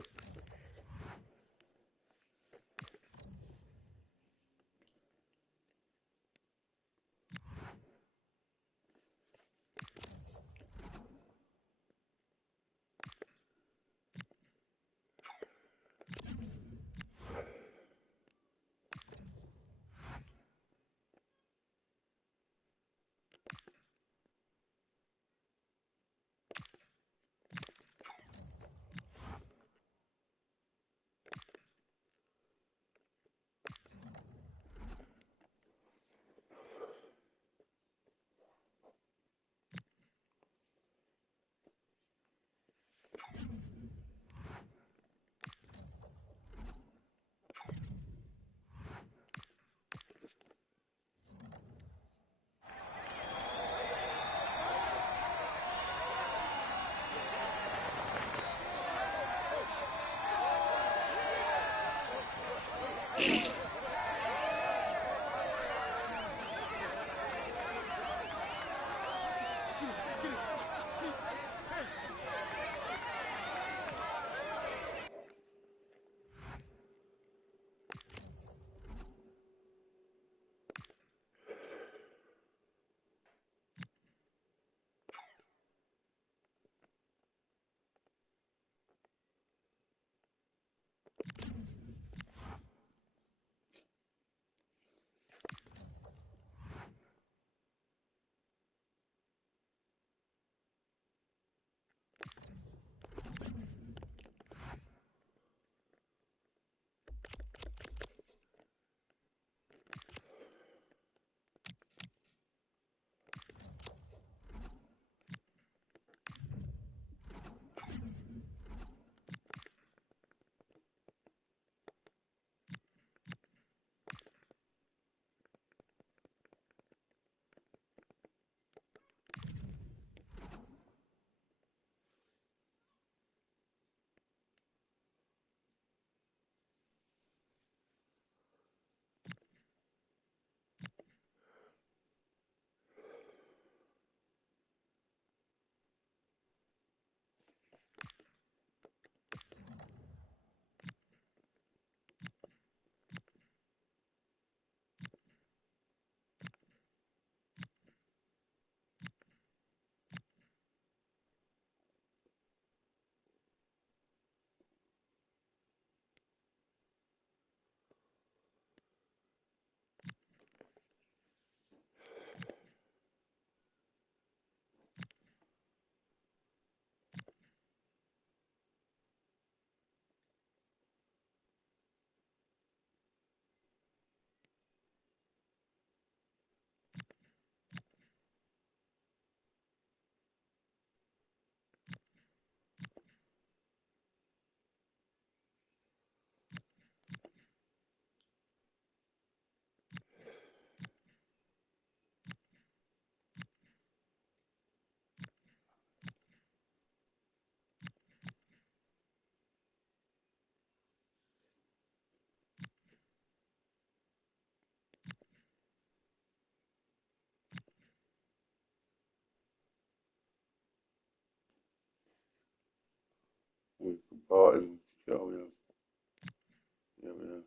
We bought him. Show him. Yeah, yeah.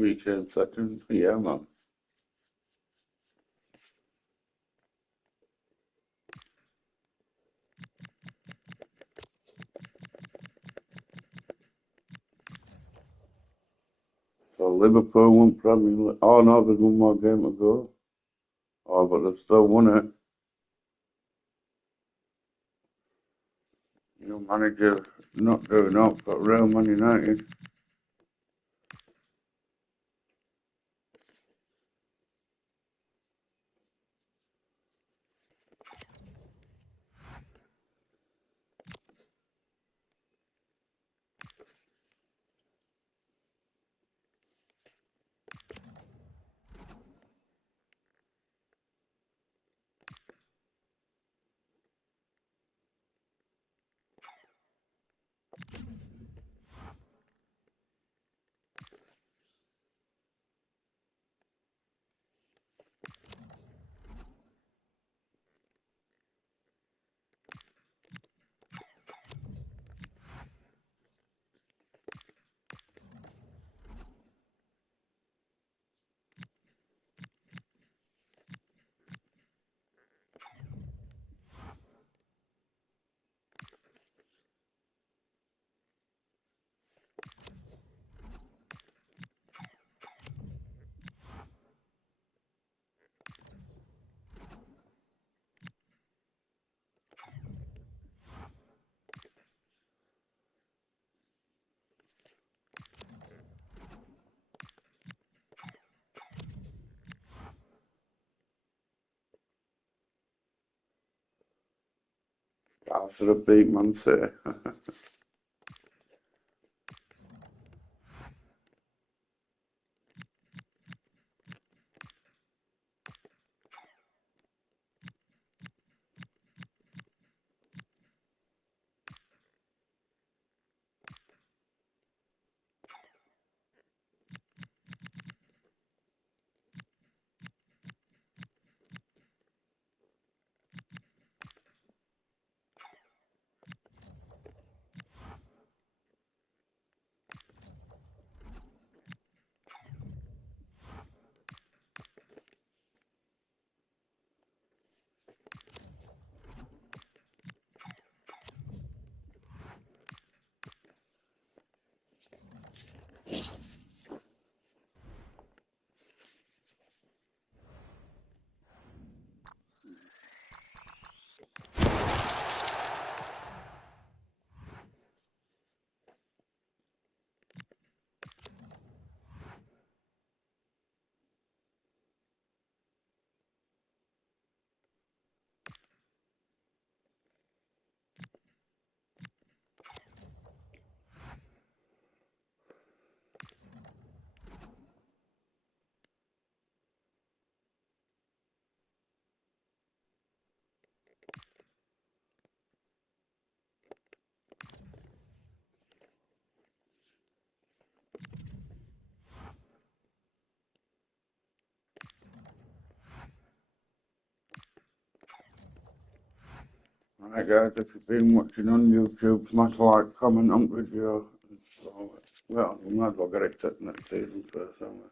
We came second. Yeah, man. So Liverpool won Premier League. Oh no, there's one more game to go. Oh, but they've still won it. New manager not doing up, but Real Man United. I should have beat Man City. Alright guys, if you've been watching on YouTube, smash like, comment on video. So, well, we might as well get it set next season first, haven't we?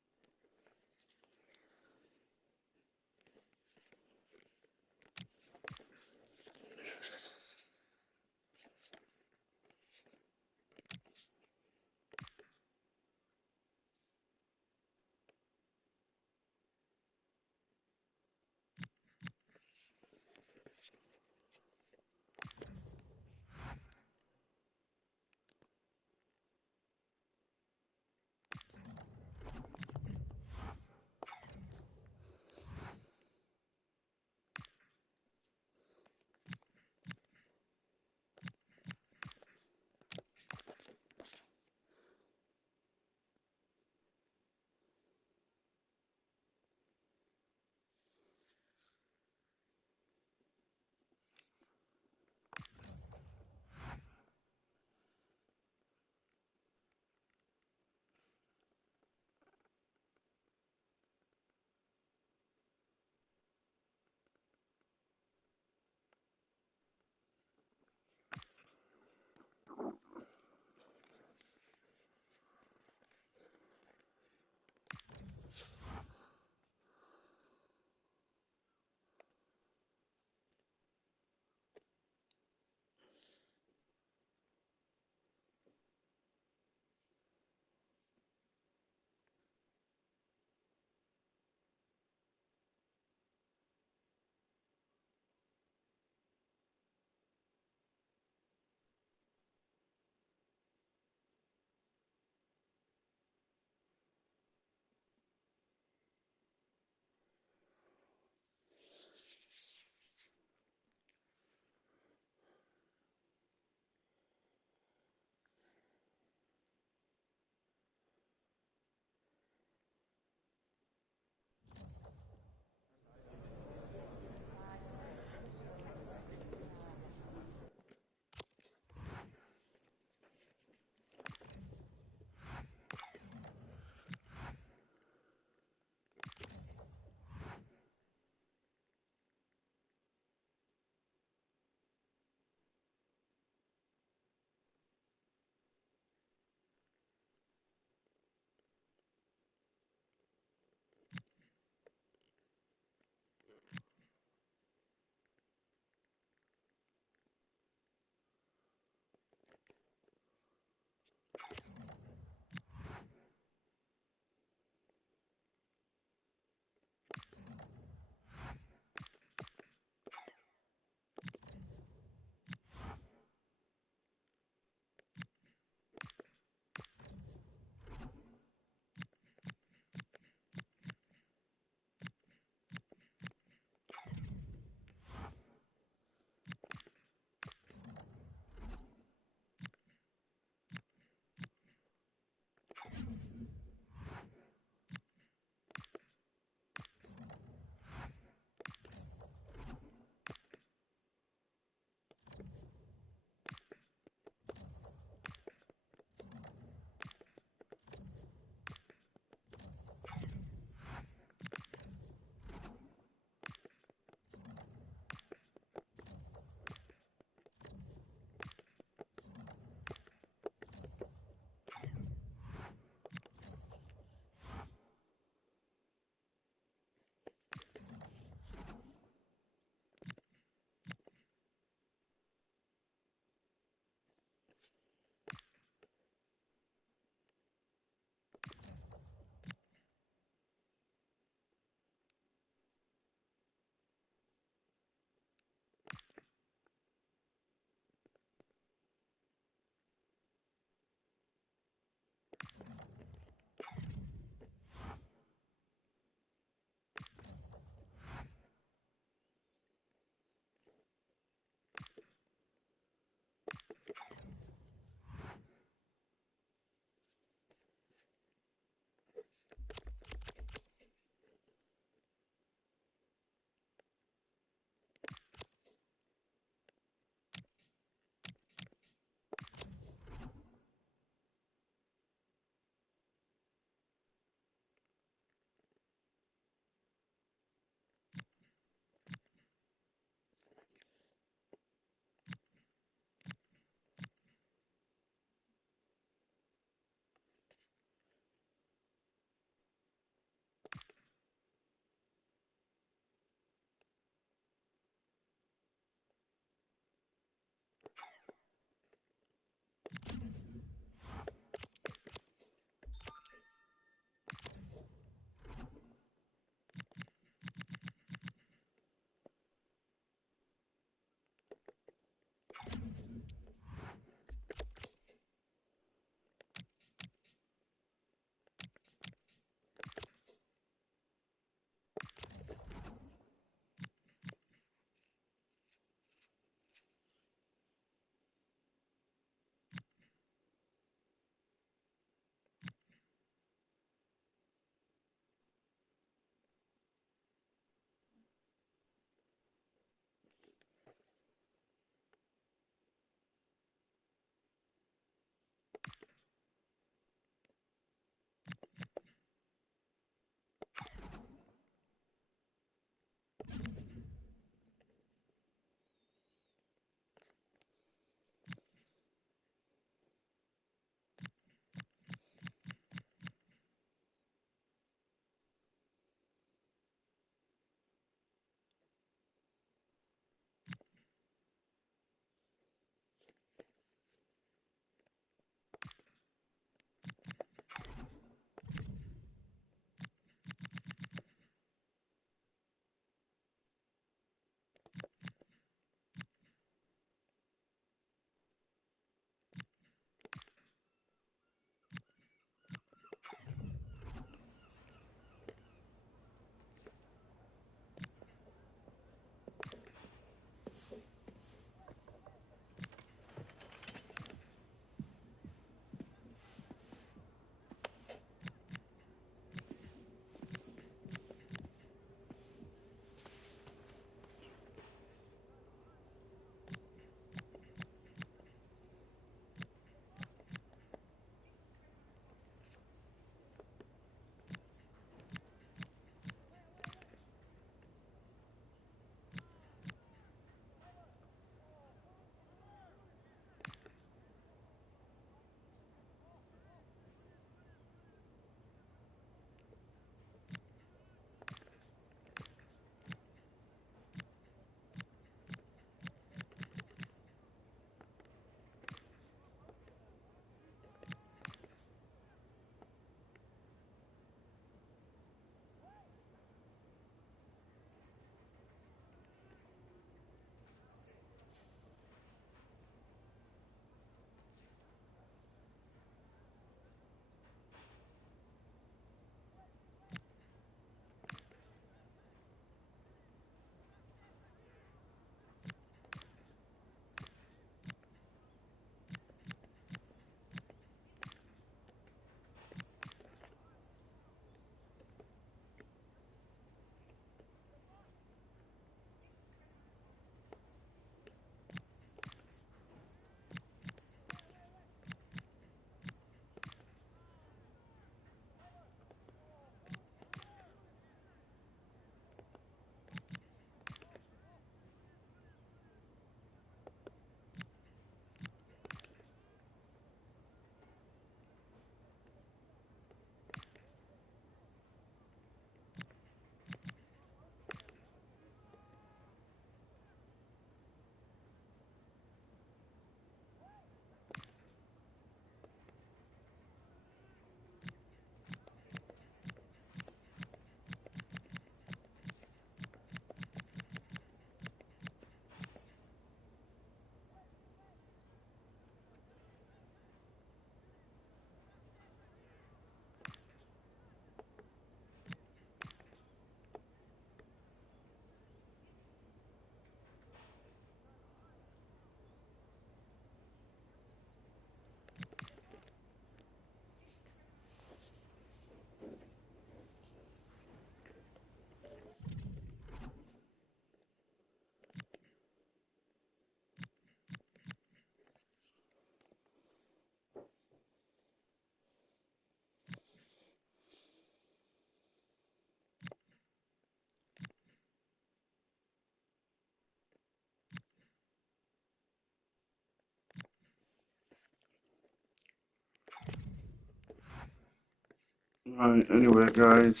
Right, anyway, guys,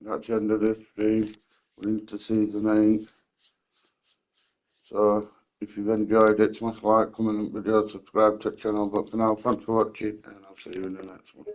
that's the end of this stream. We're into season 8. So, if you've enjoyed it, smash like, comment, and video, subscribe to the channel. But for now, thanks for watching, and I'll see you in the next one.